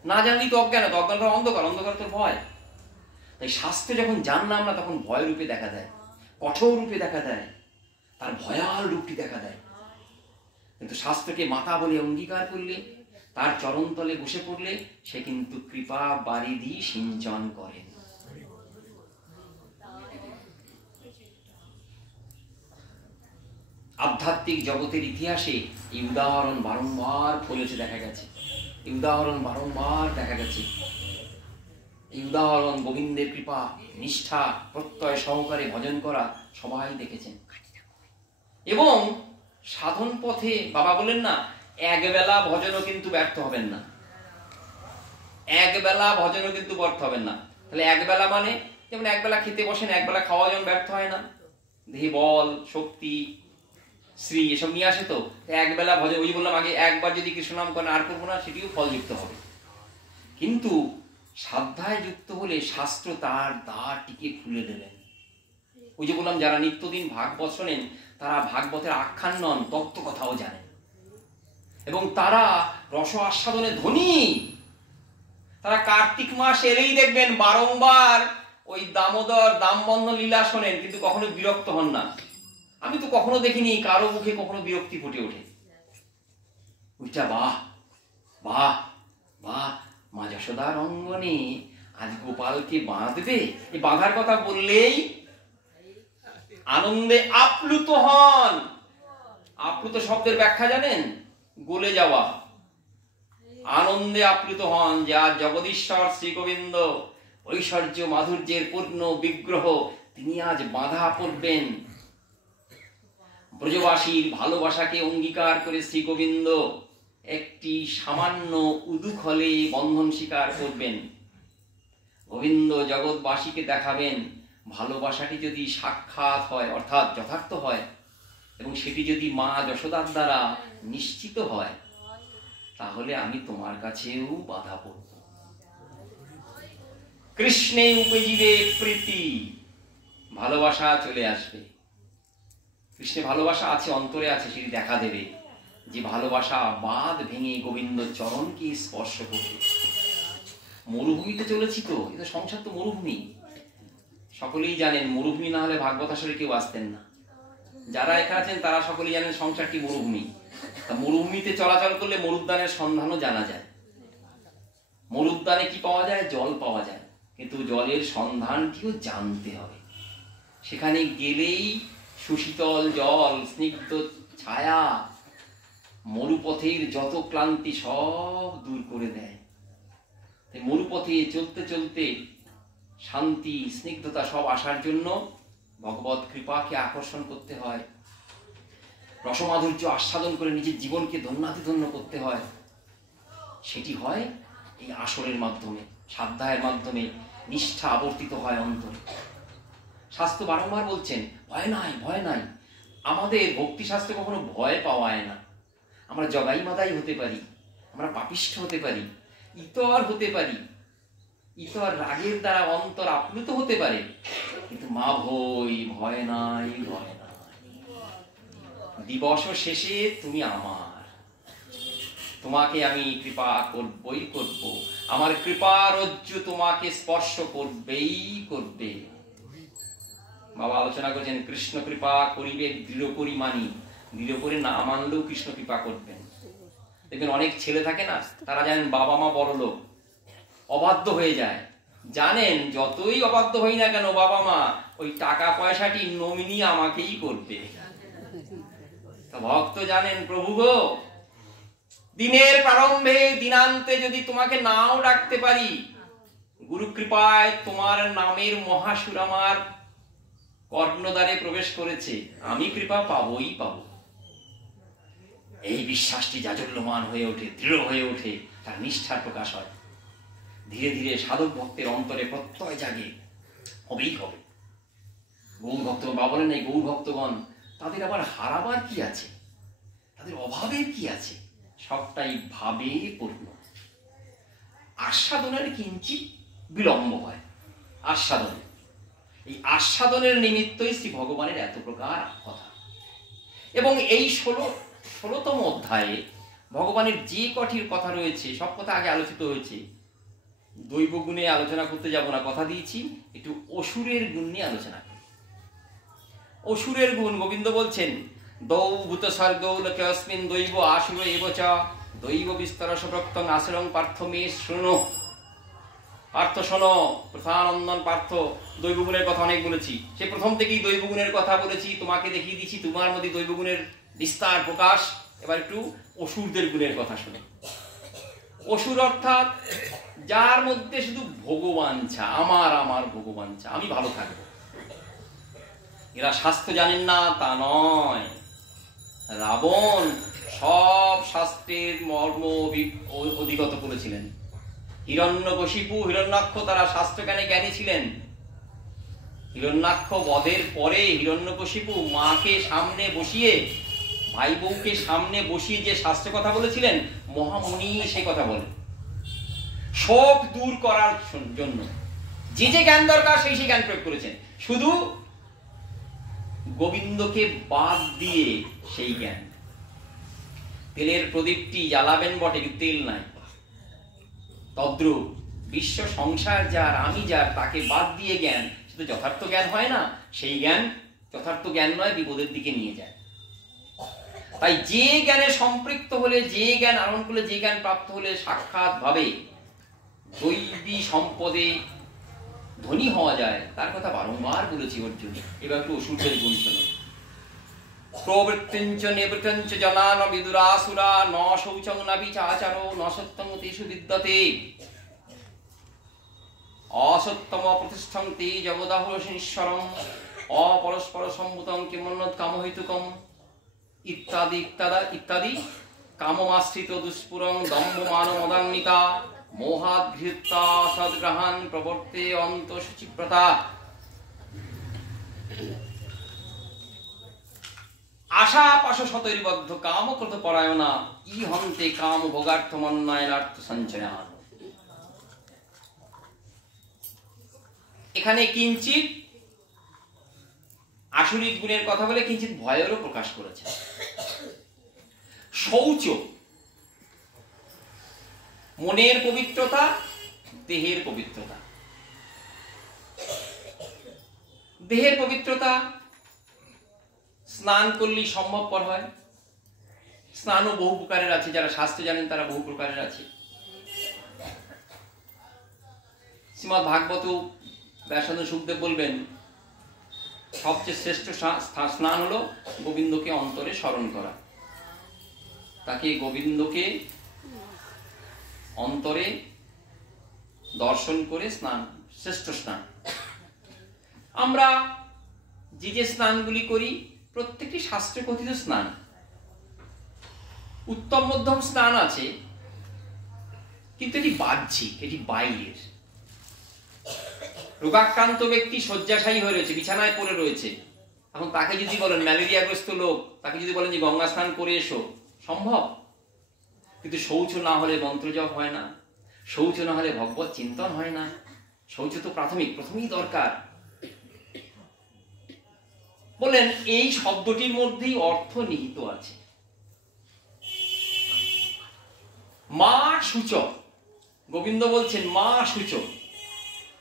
না জানলেই তো অজ্ঞানতা, অজ্ঞানতা অন্ধকার, অন্ধকার তো ভয়। তাই শাস্ত্র যখন জানলাম না, তখন ভয় রূপে দেখা দেয়, কঠোর রূপে দেখা দেয়, তার ভয়াল রূপটি দেখা দেয়। কিন্তু শাস্ত্রকে মাতা বলে অঙ্গীকার করলে, তার চরণতলে বসে পড়লে, সে কিন্তু কৃপা বারিধি সিঞ্চন করেন। আধ্যাত্মিক জগতের ইতিহাসে এই উদাহরণ বারংবার ফলেছে, দেখা গেছে। এই উদাহরণ বারংবার দেখা গেছে। এই উদাহরণ গোবিন্দের কৃপা, নিষ্ঠা, প্রত্যয় সহকারে ভজন করা সবাই দেখেছেন। এবং সাধন পথে বাবা বলেন না, একবেলা ভজনও কিন্তু ব্যর্থ হবেন না। একবেলা ভজনও কিন্তু ব্যর্থ হবেন না। তাহলে একবেলা মানে যেমন একবেলা খেতে বসেন, একবেলা খাওয়া যেমন ব্যর্থ হয় না, দেহে বল, শক্তি, শ্রী এসব নিয়ে আসে। তো একবেলা ভজন, ওই বললাম আগে, একবার যদি কৃষ্ণ নাম করেন আর করবো না, সেটিও ফলযুক্ত হবে। কিন্তু সাধ্যায় যুক্ত হলে শাস্ত্র তার দ্বারটিকে খুলে দেবেন। ওই যে বললাম, যারা নিত্যদিন ভাগবত শোনেন, তারা ভাগবতের আখ্যান নন, তত্ত্ব কথাও জানেন। এবং তারা রস আস্বাদনে ধনী। তারা কার্তিক মাস এলেই দেখবেন বারংবার ওই দামোদর দামবন্ধ লীলা শোনেন, কিন্তু কখনো বিরক্ত হন না। আমি তো কখনো দেখিনি কারো মুখে কখনো বিরক্তি ফুটে ওঠে। ওইটা বাহ বাহ বাহ, মা যশোদার অঙ্গনে আজ গোপালকে বাঁধবে, এই বাঁধার কথা বললেই আনন্দে আপ্লুত হন। আপ্লুত শব্দের ব্যাখ্যা জানেন? গলে যাওয়া। আনন্দে আপ্লুত হন যে আজ জগদীশ্বর শ্রী গোবিন্দ ঐশ্বর্য মাধুর্যের পূর্ণ বিগ্রহ, তিনি আজ বাঁধা পড়বেন। ব্রজবাসীর ভালোবাসাকে অঙ্গীকার করে শ্রী গোবিন্দ একটি সামান্য উদুখলে বন্ধন স্বীকার করবেন। গোবিন্দ জগৎবাসীকে দেখাবেন, ভালোবাসাটি যদি সাক্ষাৎ হয়, অর্থাৎ যথার্থ হয়, এবং সেটি যদি মা যশোদার দ্বারা নিশ্চিত হয়, তাহলে আমি তোমার কাছেও বাধা পড়ব। কৃষ্ণে উপজিবে প্রীতি, ভালোবাসা চলে আসবে। কৃষ্ণে ভালোবাসা আছে, অন্তরে আছে, সেটি দেখা দেবে। যে ভালোবাসা বাঁধ ভেঙে গোবিন্দ চরণকে স্পর্শ করবে। মরুভূমিতে চলেছি তো, এটা সংসার তো মরুভূমি। সকলেই জানেন, মরুভূমি না হলে ভাগবত আসরে কেউ আসতেন না। যারা এখানে আছেন তারা সকলেই জানেন সংসারটি মরুভূমি। তা মরুভূমিতে চলাচল করলে মরুদ্যানের সন্ধানও জানা যায়। মরুদ্যানে কি পাওয়া যায়? জল পাওয়া যায়, কিন্তু জলের সন্ধানটিও জানতে হবে। সেখানে গেলেই সুশীতল জল, স্নিগ্ধ ছায়া মরুপথের যত ক্লান্তি সব দূর করে দেয়। মরুপথে চলতে চলতে শান্তি, স্নিগ্ধতা সব আসার জন্য ভগবত কৃপাকে আকর্ষণ করতে হয়। রসমাধুর্য আস্বাদন করে নিজের জীবনকে ধন্যাতিধন্য করতে হয়। সেটি হয় এই আসরের মাধ্যমে, সাধ্যায়ের মাধ্যমে। নিষ্ঠা আবর্তিত হয় অন্তরে। শাস্ত্র বারংবার বলছেন, ভয় নাই, ভয় নাই। আমাদের ভক্তি শাস্ত্রে কখনো ভয় পাওয়ায় না। আমরা জগাই মাদাই হতে পারি, আমরা পাপিষ্ঠ হতে পারি, ইতর হতে পারি, ইতর রাগের দ্বারা অন্তর আপ্লুত হতে পারে, কিন্তু মা ভয়, ভয় নাই, ভয় নাই। দিবস শেষে তুমি আমার, তোমাকে আমি কৃপা করবই করব। আমার কৃপার রজ্জু তোমাকে স্পর্শ করবেই করবে। বাবা আলোচনা করেছেন, কৃষ্ণ কৃপা করিবে দৃঢ় করি মানি। দৃঢ় করে না মানলেও কৃষ্ণ কৃপা করবেন। দেখবেন অনেক ছেলে থাকে না, তারা জানেন বাবা মা বড় লোক, অবাধ্য হয়ে যায়। জানেন যতই অবাধ্য হই না কেন, বাবা মা ওই টাকা পয়সাটি নমিনি আমাকেই করবে। তো ভক্ত জানেন, প্রভু গো, দিনের প্রারম্ভে দিনান্তে যদি তোমাকে নাও ডাকতে পারি, গুরু কৃপায় তোমার নামের মহাসুর আমার কর্ণদ্বারে প্রবেশ করেছে, আমি কৃপা পাবই পাবো। এই বিশ্বাসটি জাজ্বল্যমান হয়ে ওঠে, দৃঢ় হয়ে ওঠে, তার নিষ্ঠার প্রকাশ হয়। ধীরে ধীরে সাধক ভক্তের অন্তরে প্রত্যয় জাগে, হবেই হবে। গৌর ভক্তগণ, বাবা বলেন, এই গৌর ভক্তগণ, তাদের আবার হারাবার কি আছে, তাদের অভাবের কি আছে, সবটাই ভাবে পূর্ণ। আস্বাদনের কিঞ্চিত বিলম্ব হয়, আস্বাদন, এই আস্বাদনের নিমিত্তই শ্রী ভগবানের এত প্রকার কথা। এবং এই 16তম অধ্যায়ে ভগবানের যে কঠির কথা রয়েছে, সব কথা আগে আলোচিত হয়েছে। দৈব গুণে আলোচনা করতে যাব না, কথা দিয়েছি, একটু অসুরের গুণ নিয়ে আলোচনা করি। অসুরের গুণ গোবিন্দ বলছেন, দৌ ভূত স্বর্গ লোকে অস্মিন দৈব আসুর এব চ দৈব বিস্তর সপ্রক্তং আসরং পার্থ মে শৃণু। পার্থ শোনো, প্রধানন্দন পার্থ, দৈবগুণের কথা অনেক বলেছি, সে প্রথম থেকেই দৈবগুণের কথা বলেছি, তোমাকে দেখিয়ে দিচ্ছি তোমার মধ্যে দৈবগুণের বিস্তার প্রকাশ। এবার একটু অসুরদের গুণের কথা শুনে। অসুর অর্থাৎ যার মধ্যে শুধু ভগবাঞ্ছা, আমার আমার ভগবাঞ্ছা, আমি ভালো থাকবো। এরা শাস্ত্র জানেন না তা নয়, রাবণ সব শাস্ত্রের মর্ম অধিগত করেছিলেন। হিরণ্যকশিপু, হিরণ্যাক্ষ, তারা শাস্ত্রজ্ঞানে জ্ঞানী ছিলেন। হিরণ্যাক্ষ বধের পরে হিরণ্যকশিপু মাকে সামনে বসিয়ে, ভাই বউকে সামনে বসিয়ে যে শাস্ত্র কথা বলেছিলেন, মহামুনি সে কথা বলেন। শোক দূর করার জন্য যে যে জ্ঞান দরকার সেই জ্ঞান প্রয়োগ করেছেন, শুধু গোবিন্দকে বাদ দিয়ে সেই জ্ঞান। তেলের প্রদীপটি জ্বালাবেন বটে, কিন্তু তেল নাই। তদ্রূপ বিশ্ব সংসার যার, আমি যার, তাকে বাদ দিয়ে জ্ঞান, সেটা যথার্থ জ্ঞান হয় না। সেই জ্ঞান যথার্থ জ্ঞান নয়, বিপদের দিকে নিয়ে যায়। তাই যে জ্ঞানে সম্পৃক্ত হলে, যে জ্ঞান আরোহণ করলে, যে জ্ঞান প্রাপ্ত হলে সাক্ষাৎ ভাবে দৈবী সম্পদে ধনী হওয়া যায়, তার কথা বারংবার বলেছি অর্জুন। এবার একটু অসুরদের গুণ শোনো। প্রবৃত্তিঞ্চ নিবৃত্তিঞ্চ জনান বিদুরাসুরা ন শৌচং ন বিচাচারো ন সত্যং তেষু বিদ্যতে অসত্যম প্রতিষ্ঠন্তি জগদাহুরশীশ্বরং অপরস্পর সম্ভূতং কিমন্যৎ কামহেতুকম ইত্যাদি ইত্যাদি কামমাশ্রিত দুষ্পুরং দম্ভমান মদান্বিতা মোহাদ্ভৃতা সদ্গ্রহান প্রবর্তে অন্ত শুচিপ্রতা। আশা পাশ শতৈর্বদ্ধ কামক্রত পরায়ণা ইহন্তে কাম ভোগার্থমন্নয়নার্থ সঞ্চয়ান। এখানে কিঞ্চিত আসুরিক গুণের কথা বলে কিঞ্চিত ভয়েরও প্রকাশ করেছে। শৌচ, মনের পবিত্রতা, দেহের পবিত্রতা। দেহের পবিত্রতা স্নান করলেই সম্ভবপর হয়। স্নানও বহু প্রকারের আছে, যারা শাস্ত্র জানেন তারা বহু প্রকারের আছে। শ্রীমদ্ ভাগবত ব্যাসানন্দ সুখদেব বলবেন, সবচেয়ে শ্রেষ্ঠ স্নান হলো গোবিন্দকে অন্তরে স্মরণ করা। তাকে গোবিন্দকে অন্তরে দর্শন করে স্নান শ্রেষ্ঠ স্নান। আমরা যে যে স্নানগুলি করি প্রত্যেকটি শাস্ত্রে কথিত স্নান। উত্তম মধ্যম স্নান আছে, কিন্তু এটি বাহ্যিক, এটি বাইরের। রোগাক্রান্ত ব্যক্তি শয্যাশায়ী হয়ে রয়েছে, বিছানায় পড়ে রয়েছে, এখন তাকে যদি বলেন, ম্যালেরিয়াগ্রস্ত লোক, তাকে যদি বলেন যে গঙ্গা স্নান করে এসো, সম্ভব? কিন্তু শৌচ না হলে মন্ত্র জপ হয় না, শৌচ না হলে ভগবত চিন্তন হয় না। শৌচ তো প্রথমেই দরকার। বলেন এই শব্দটির মধ্যেই অর্থ নিহিত আছে। মা সূচক, গোবিন্দ বলছেন মা সূচক,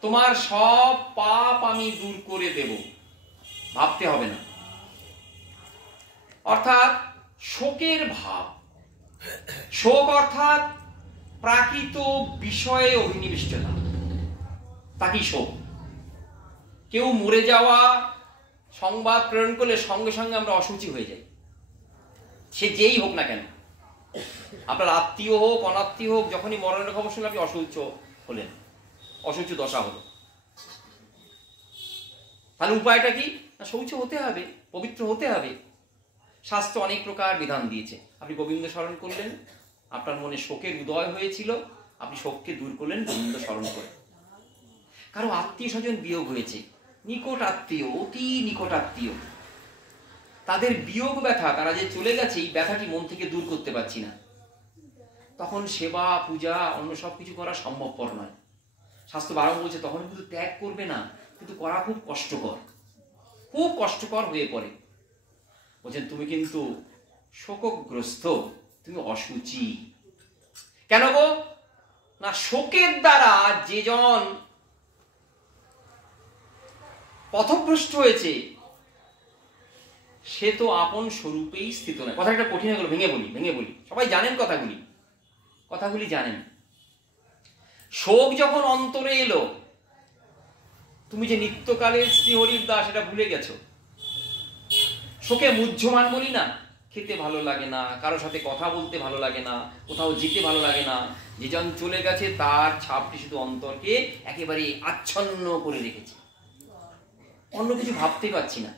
তোমার সব পাপ আমি দূর করে দেব, ভাবতে হবে না। অর্থাৎ শোকের ভাব, শোক অর্থাৎ প্রাকৃত বিষয়ে অভিনিবিষ্টতা, তাকেই শোক। কেউ মরে যাওয়া সংবাদ প্রেরণ করলে সঙ্গে সঙ্গে আমরা অসুচি হয়ে যাই। সে যেই হোক না কেন, আপনার আত্মীয় হোক অনাত্মীয় হোক, যখনই মরণের খবর শুনলে আপনি অশৌচ হলেন, অশৌচ দশা হলো, তাহলে উপায়টা কি? শৌচ হতে হবে, পবিত্র হতে হবে। শাস্ত্র অনেক প্রকার বিধান দিয়েছে। আপনি গোবিন্দ স্মরণ করলেন, আপনার মনে শোকের উদয় হয়েছিল, আপনি শোককে দূর করলেন গোবিন্দ স্মরণ করে। কারো আত্মীয় স্বজন বিয়োগ হয়েছে, নিকট আত্মীয়, অতি নিকট আত্মীয়, তাদের বিয়োগ ব্যথা, তারা যে চলে গেছে, এই ব্যথাটি মন থেকে দূর করতে পারছি না, তখন সেবা পূজা অন্য সবকিছু করা সম্ভবপর নয়। শাস্ত্র বারণ বলছে তখন কিন্তু ত্যাগ করবে না, কিন্তু করা খুব কষ্টকর, খুব কষ্টকর হয়ে পড়ে। বলছেন তুমি কিন্তু শোকগ্রস্ত, তুমি অসুচি। কেন গো? না, শোকের দ্বারা যে জন পথভ্রষ্ট হয়েছে সে তো আপন স্বরূপেই স্থিত নয়। কথাটা কঠিন হয়ে গেল, ভেঙে বলি, সবাই জানেন কথাগুলি জানেন। শোক যখন অন্তরে এলো, তুমি যে নিত্যকালের শ্রীহরির দাস এটা ভুলে গেছো। শোকে মুহ্যমান বলি না, খেতে ভালো লাগে না, কারোর সাথে কথা বলতে ভালো লাগে না, কোথাও যেতে ভালো লাগে না। যে জন চলে গেছে তার ছাপটি শুধু অন্তরকে একেবারে আচ্ছন্ন করে রেখেছে, অন্য কিছু ভাবতে পারছি না,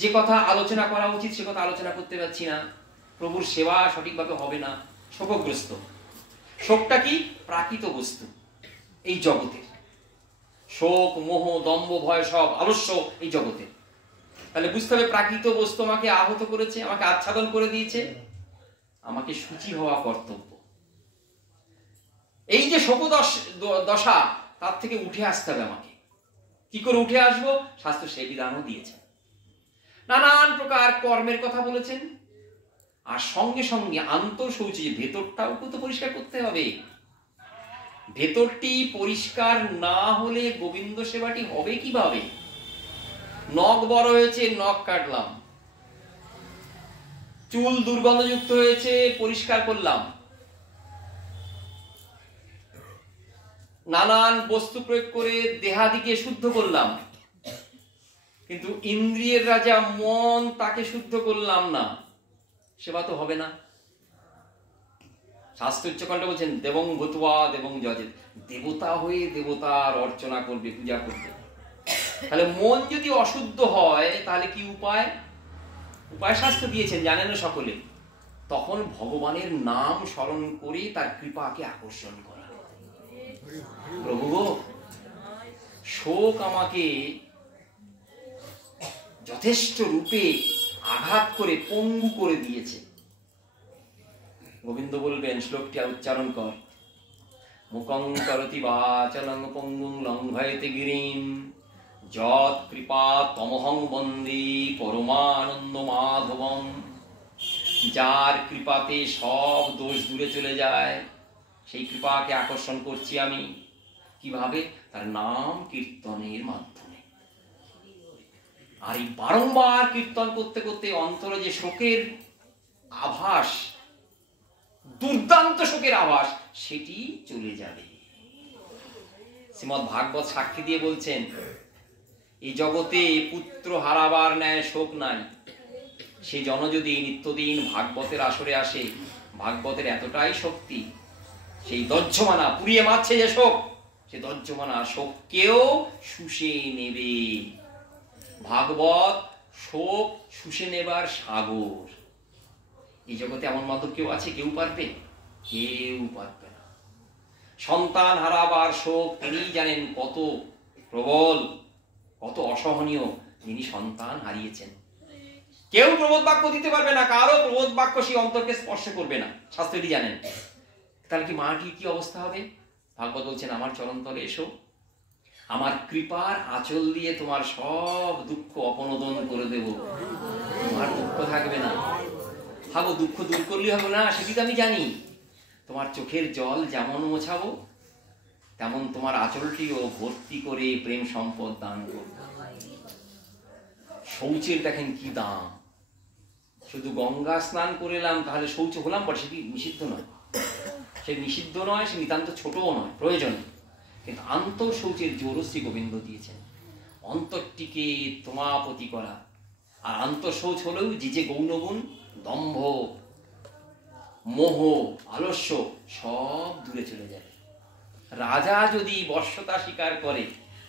যে কথা আলোচনা করা উচিত সে কথা আলোচনা করতে পারছি না, প্রভুর সেবা সঠিকভাবে হবে না, শোকগ্রস্ত। শোকটা কি? প্রাকৃত বস্তু এই জগতে। শোক, মোহ, দম্ভ, ভয় সব আলস্য এই জগতে। তাহলে বুঝতে হবে প্রাকৃত বস্তু আমাকে আহত করেছে, আমাকে আচ্ছাদন করে দিয়েছে, আমাকে শুচি হওয়া কর্তব্য। এই যে শোক দশা, তার থেকে উঠে আসতে হবে আমাকে। কি করে উঠে আসবো? শাস্ত্র সেই বিধানও দিয়েছে, নানান প্রকার কর্মের কথা বলেছেন। আর সঙ্গে সঙ্গে আন্তঃশৌচ, ভেতরটাও তো পরিষ্কার করতে হবে। ভেতরটি পরিষ্কার না হলে গোবিন্দ সেবাটি হবে কিভাবে? নখ বড় হয়েছে, নখ কাটলাম, চুল দুর্গন্ধযুক্ত হয়েছে, পরিষ্কার করলাম, নানান বস্তু প্রয়োগ করে দেহাদিকে শুদ্ধ করলাম, কিন্তু ইন্দ্রিয়ের রাজা মন, তাকে শুদ্ধ করলাম না, সেবা তো হবে না। শাস্ত্র উচ্চকণ্ঠে বলছেন দেবং ভূত্বা দেবং যজেত, দেবতা হয়ে দেবতার অর্চনা করবে, পূজা করবে। তাহলে মন যদি অশুদ্ধ হয় তাহলে কি উপায়? উপায় শাস্ত্র দিয়েছেন, জানেন না সকলে। তখন ভগবানের নাম স্মরণ করে তার কৃপাকে আকর্ষণ করা। প্রভু গো, শোক আমাকে যথেষ্ট রূপে আঘাত করে পঙ্গু করে দিয়েছে। গোবিন্দ বলবেন, শ্লোকটি উচ্চারণ কর, মুখং করতি বাচলং পঙ্গুং লঙ্ঘয়তে গিরিম যৎ কৃপা তমহং বন্দে পরমানন্দ মাধবম। যার কৃপাতে সব দোষ দূরে চলে যায়, সেই কৃপাকে আকর্ষণ করছি আমি। কিভাবে? তার নাম কীর্তনের মাধ্যমে। আর এই বারংবার কীর্তন করতে করতে অন্তরে যে শোকের আভাস, দুর্দান্ত শোকের আভাস, সেটি চলে যাবে। শ্রীমদ্ ভাগবত সাক্ষী দিয়ে বলছেন, এই জগতে পুত্র হারাবার ন্যায় শোক নাই। সে জন যদি নিত্যদিন ভাগবতের আসরে আসে, ভাগবতের এতটাই শক্তি, সেই দহ্যমানা পুড়িয়ে মারছে যে শোক, সে দহ্যমানা শোককেও শুষে নেবে। ভাগবত শোক শুষে নেবার সাগর। এই জগতে এমন মাধ্যম কেউ আছে? কেউ পারবে? কেউ পারবে না। সন্তান হারাবার শোক তিনি জানেন কত প্রবল, কত অসহনীয়, যিনি সন্তান হারিয়েছেন। কেউ প্রবোধ বাক্য দিতে পারবে না, কারো প্রবোধ বাক্য সেই অন্তরকে স্পর্শ করবে না, শাস্ত্রটি জানেন। তাহলে কি মাটির কি অবস্থা হবে? ভাগবত বলছেন, আমার চরণতলে এসো, আমার কৃপার আঁচল দিয়ে তোমার সব দুঃখ অপনোদন করে দেব, তোমার দুঃখ থাকবে না। ভাবো, দুঃখ দূর করলে হবে না, সেটি তো আমি জানি। তোমার চোখের জল যেমন মোছাবো, তেমন তোমার আঁচলটিও ভর্তি করে প্রেম সম্পদ দান করবো। শৌচের দেখেন কি দাম। শুধু গঙ্গা স্নান করে এলাম তাহলে শৌচ হলাম, বলে সেটি নিষিদ্ধ নয়। সে নিষিদ্ধ নয়, সে নিতান্ত ছোটও নয়, প্রয়োজন। কিন্তু আন্তঃশৌচের জোরও শ্রী গোবিন্দ দিয়েছেন। অন্তরটিকে তোমাপতি করা, আর আন্তঃশৌচ হলেও যে গৌণগুণ, দম্ভ, মোহ, আলস্য সব দূরে চলে যায়। রাজা যদি বর্ষতা স্বীকার করে,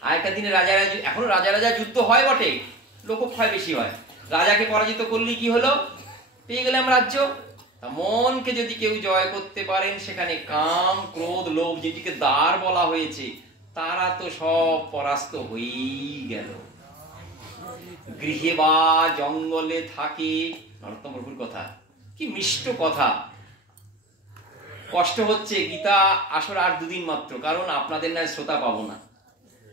আগেকার দিনে রাজারা, এখনো রাজা যুদ্ধ হয় বটে, লোকক্ষয় বেশি হয়। রাজাকে পরাজিত করলেই কি হলো? পেয়ে গেলাম রাজ্য। তা মনকে যদি কেউ জয় করতে পারেন, সেখানে কাম, ক্রোধ, লোভ, যেটিকে দ্বার বলা হয়েছে, তারা তো সব পরাস্ত হয়েই গেল। গৃহে বা জঙ্গলে থাকে, নরোত্তম প্রভুর কথা, কি মিষ্ট কথা। কষ্ট হচ্ছে, গীতা আসর আর দুদিন মাত্র, কারণ আপনাদের না শ্রোতা পাবো না।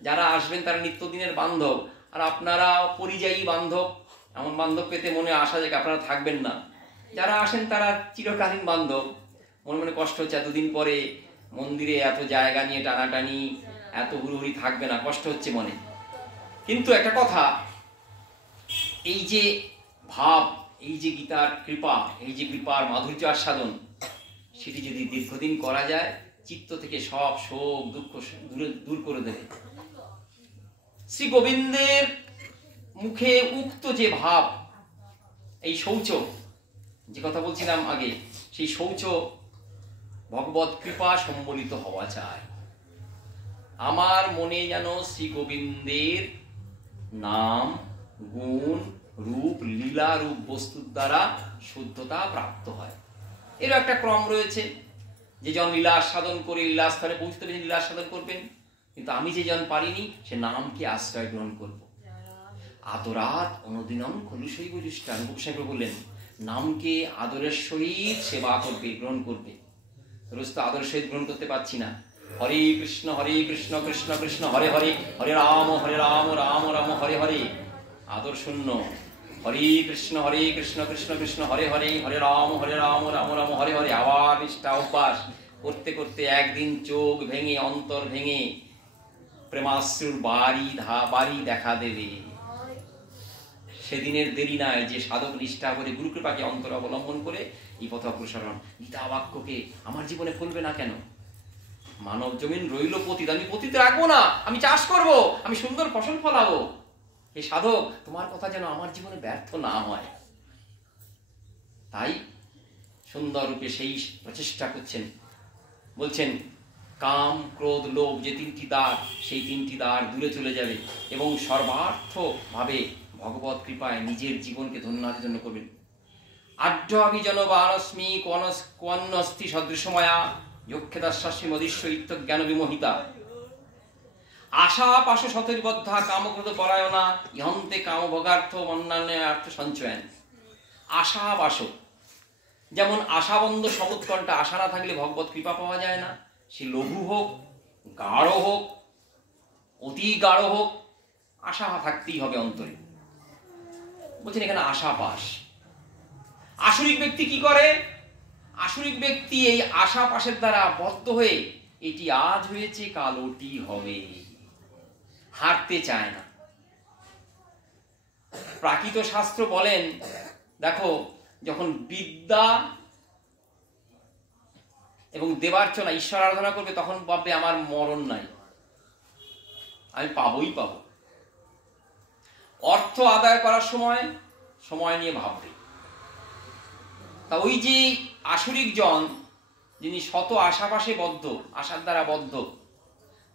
যারা আসবেন তারা নিত্যদিনের বান্ধব, আর আপনারা পরিযায়ী বান্ধব। এমন বান্ধব পেতে মনে আশা যে আপনারা থাকবেন না। যারা আসেন তারা চিরকালীন বান্ধব। মনে মনে কষ্ট হচ্ছে, এতদিন পরে মন্দিরে এত জায়গা নিয়ে টানাটানি, এত হুড়োহুড়ি থাকবে না, কষ্ট হচ্ছে মনে। কিন্তু একটা কথা, এই যে ভাব, এই যে গীতার কৃপা, এই যে কৃপার মাধুর্য আস্বাদন, সেটি যদি দীর্ঘদিন করা যায়, চিত্ত থেকে সব শোক দুঃখ দূর করে দেবে। শ্রী গোবিন্দের মুখে উক্ত যে ভাব, এই শৌচ, যে কথা বলছিলাম আগে, সেই শৌচ ভগবত কৃপা সম্বলিত হওয়া চাই। আমার মনে যেন শ্রী গোবিন্দের নাম, গুণ, রূপ, লীলা রূপ বস্তুর দ্বারা শুদ্ধতা প্রাপ্ত হয়। এরও একটা ক্রম রয়েছে। যে জন লীলা আস্বাদন করে লীলাস্থলে পৌঁছতে পেরেছেন, লীলা আস্বাদন করবেন। কিন্তু আমি যে জন পারিনি, সে নামকে আশ্রয় গ্রহণ করব। আদরাত অনুদিনম খলু শৈব জুষ্টান, গোস্বামী বললেন, নামকে আদরের সহিত সেবা করবে, গ্রহণ করবে। রোজ তো আদরের সহিত গ্রহণ করতে পারছি না। হরে কৃষ্ণ কৃষ্ণ কৃষ্ণ হরে হরে, হরে রাম রাম রাম হরে হরে, আদর শূন্য। হরে কৃষ্ণ কৃষ্ণ কৃষ্ণ হরে হরে, হরে রাম রাম রাম হরে হরে। আবার নিষ্ঠা অভ্যাস করতে করতে একদিন চোখ ভেঙে, অন্তর ভেঙে প্রেমাশ্রুর বাড়ি দেখা দেবে। সেদিনের দেরি নাই, যে সাধক নিষ্ঠা করে গুরুকৃপাকে অন্তর অবলম্বন করে এই পথ অগ্রসরণ। গীতা বাক্যকে আমার জীবনে ফলবে না কেন? মানব জমিন রইল পতিত, আমি পতিত রাখবো না, আমি চাষ করব, আমি সুন্দর ফসল ফলাবো। এই সাধক, তোমার কথা যেন আমার জীবনে ব্যর্থ না হয়। তাই সুন্দর রূপে সেই প্রচেষ্টা করছেন। বলছেন, কাম, ক্রোধ, লোভ যে তিনটি দ্বার, সেই তিনটি দ্বার দূরে চলে যাবে এবং সর্বার্থ ভাবে ভগবত কৃপায় নিজের জীবনকে ধন্যার জন্য করবেন। আঢ্যাভিজন বানস্মি কোয়ান্নস্তি সদৃশময়া যক্ষেদাশ্বাসী মদিষ্য ইত্য জ্ঞান বিমোহিতা আশা পাশ শতরিবদ্ধা কামক্রোধ পরায়ণা ইহন্তে কাম ভোগার্থ অন্যান্য অর্থ সঞ্চয়ন। আশা পাশ, যেমন আশাবন্ধ সমুৎকণ্ঠা, আশা না থাকলে ভগবত কৃপা পাওয়া যায় না। সে লঘু হোক, গাঢ় হোক, অতি গাঢ় হোক, আশা থাকতেই হবে অন্তরে। বলছেন এখানে আশা পাশ। আসরিক ব্যক্তি কি করে? আসরিক ব্যক্তি এই আশা পাশের দ্বারা বদ্ধ হয়ে, এটি আজ হয়েছে কাল ওটি হবে, হারতে চায় না। প্রাকৃত শাস্ত্র বলেন, দেখো, যখন বিদ্যা এবং দেবার্চনা, ঈশ্বর আরাধনা করবে, তখন ভাববে আমার মরণ নাই, আমি পাবোই পাবো। অর্থ আদায় করার সময় নিয়ে ভাববে। তা ওই যে আসরিক জন, যিনি শত আশাপাশে বদ্ধ, আশার দ্বারা বদ্ধ,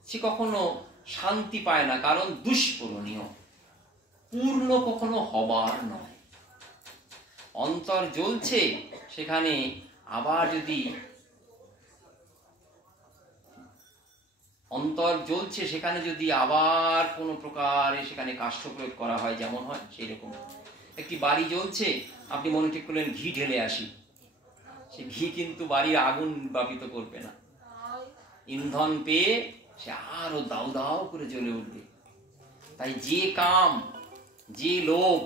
সে কখনো শান্তি পায় না, কারণ দুষ্পূরণীয়, পূর্ণ কখনো হবার নয়। অন্তর জ্বলছে, সেখানে আবার যদি আবার কোনো প্রকারে সেখানে কাষ্ঠ প্রয়োগ করা হয়, যেমন হয় সেই রকম। একটি বাড়ি জ্বলছে, আপনি মনে ঠিক করলেন ঘি ঢেলে আসি, সে ঘি কিন্তু বাড়ির আগুন নির্বাপিত করবে না। ইন্ধন পেয়ে সে আরো দাউ দাউ করে জ্বলে উঠবে। তাই যে কাম, যে লোভ,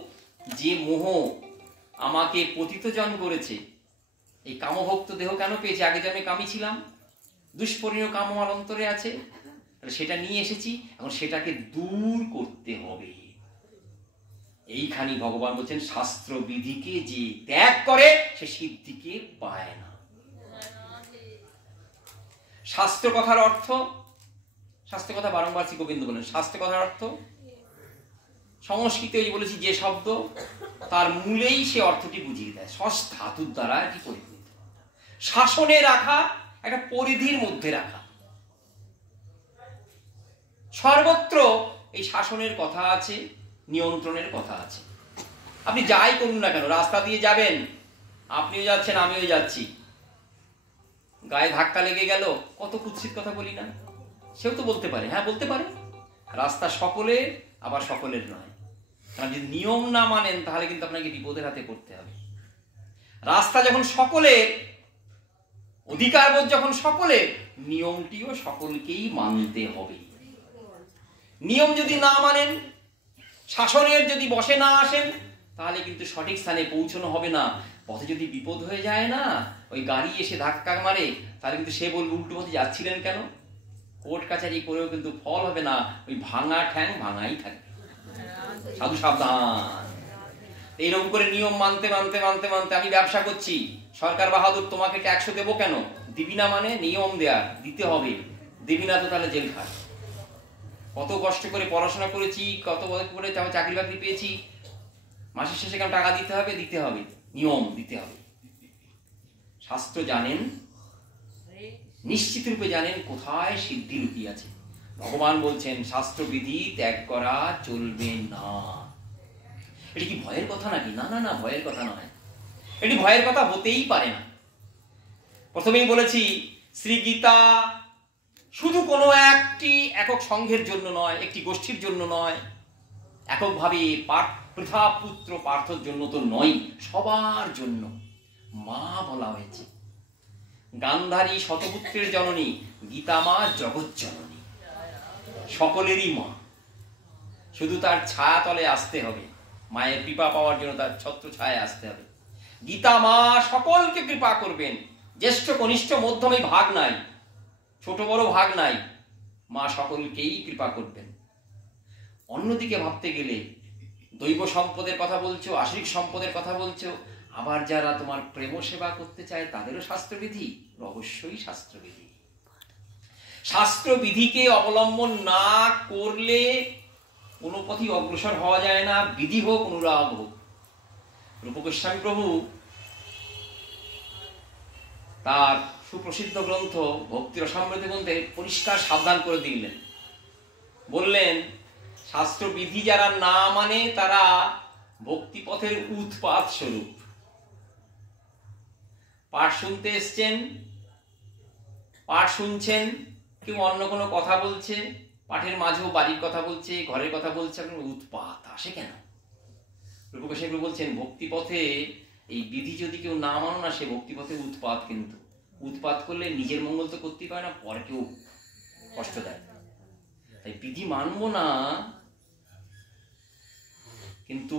যে মোহ আমাকে পতিতজন করেছে, এই কামভক্ত দেহ কেন পেয়েছে? আগে যে আমি কামী ছিলাম, দুষ্পরিণীয় কাম আমার অন্তরে আছে, সেটা নিয়ে এসেছি, এখন সেটাকে দূর করতে হবে। এইখানি ভগবান বলছেন, শাস্ত্র বিধিকে যে ত্যাগ করে সে সিদ্ধিকে পায় না। শাস্ত্র কথার অর্থ, শাস্ত্র কথা বারংবার শ্রী গোবিন্দ বলেন, শাস্ত্র কথার অর্থ সংস্কৃতে ওই বলেছি যে শব্দ তার মূলেই সে অর্থটি বুঝিয়ে দেয়। সস ধাতুর দ্বারা এটি পরিগণিত। শাসনে রাখা, একটা পরিধির মধ্যে রাখা। সর্বত্র এই শাসনের কথা আছে, নিয়ন্ত্রণের কথা আছে। আপনি যাই করুন না কেন, রাস্তা দিয়ে যাবেন, আপনিও যাচ্ছেন আমিও যাচ্ছি, গায়ে ধাক্কা লেগে গেল, কত কুৎসিত কথা বলি না? সেও তো বলতে পারে, হ্যাঁ বলতে পারে। রাস্তা সকলের, আবার সকলের নয়। কারণ যদি নিয়ম না মানেন তাহলে কিন্তু আপনাকে বিপদের হাতে পড়তে হবে। রাস্তা যখন সকলের, অধিকারবোধ যখন সকলের, নিয়মটিও সকলকেই মানতে হবে। নিয়ম যদি না মানেন, শাসনের যদি বসে না আসেন, তাহলে কিন্তু সঠিক স্থানে পৌঁছানো হবে না। পথে যদি বিপদ হয়ে যায় না, ওই গাড়ি এসে ধাক্কা মারে, তাহলে কিন্তু সে বলবে উল্টো পথে যাচ্ছিলেন কেন? কোর্ট কাছারি করেও কিন্তু ফল হবে না, ওই ভাঙা ঠ্যাং ভাঙাই থাকবে। সাধু সাবধান। এইরকম করে নিয়ম মানতে মানতে মানতে মানতে, আমি ব্যবসা করছি, সরকার বাহাদুর তোমাকে ট্যাক্স দেবো কেন? দিবি না মানে নিয়ম দেয়া, দিতে হবে। দিবি না তো তাহলে জেল খাট। কত কষ্ট করে পড়াশোনা করেছি, কত করে চাকরি বাকরি পেয়েছি, মাসের শেষে কেন টাকা দিতে হবে? দিতে হবে, নিয়ম দিতে হবে। শাস্ত্র জানেন, নিশ্চিত রূপে জানেন কোথায় সিদ্ধি লুকিয়ে আছে। ভগবান বলছেন শাস্ত্রবিধি ত্যাগ করা চলবে না। এটি কি ভয়ের কথা নাকি? না না না, ভয়ের কথা নয়। এটি ভয়ের কথা হতেই পারে না। প্রথমেই বলেছি শ্রী গীতা শুধু কোনো একটি একক সংঘের জন্য নয়, একটি গোষ্ঠীর জন্য নয়, এককভাবে পৃথা পুত্র পার্থর জন্য তো নয়, সবার জন্য মা বলা হয়েছে। গান্ধারী শতপুত্রের জননী, গীতা মা জগৎ জননী, সকলেরই মা। শুধু তার ছায়া তলে আসতে হবে, মায়ের কৃপা পাওয়ার জন্য তার ছত্র ছায়া আসতে হবে। গীতা মা সকলকে কৃপা করবেন, জ্যেষ্ঠ কনিষ্ঠ মধ্যমে ভাগ নাই, ছোট বড় ভাগ নাই, মা সকলকেই কৃপা করবেন। অন্যদিকে ভাবতে গেলে দৈব সম্পদের কথা বলছো, আশিক সম্পদের কথা বলছো, আবার যারা তোমার প্রেম সেবা করতে চায় তাদেরও শাস্ত্রবিধি, অবশ্যই শাস্ত্রবিধি। শাস্ত্রবিধিকে অবলম্বন না করলে কোনো পথই অগ্রসর হওয়া যায় না, বিধি হোক অনুরাগ হোক। রূপ গোস্বামী প্রভু তার সুপ্রসিদ্ধ গ্রন্থ ভক্তি রসামৃত গ্রন্থে পরিষ্কার সাবধান করে দিলেন, বললেন শাস্ত্রবিধি যারা না মানে তারা ভক্তিপথের উৎপাত স্বরূপ। পাঠ শুনতে এসছেন, পাঠ শুনছেন, কেউ অন্য কোনো কথা বলছে, পাঠের মাঝেও বাড়ির কথা বলছে, ঘরের কথা বলছে, আপনার উৎপাত আসে কেন? রূপ গোস্বামী বলছেন ভক্তিপথে এই বিধি যদি কেউ না মানো না, সে ভক্তিপথে উৎপাত। কিন্তু উৎপাত করলে নিজের মঙ্গল তো করতেই পারে না, পরে কেউ কষ্ট দেয়। তাই বিধি মানবো না, কিন্তু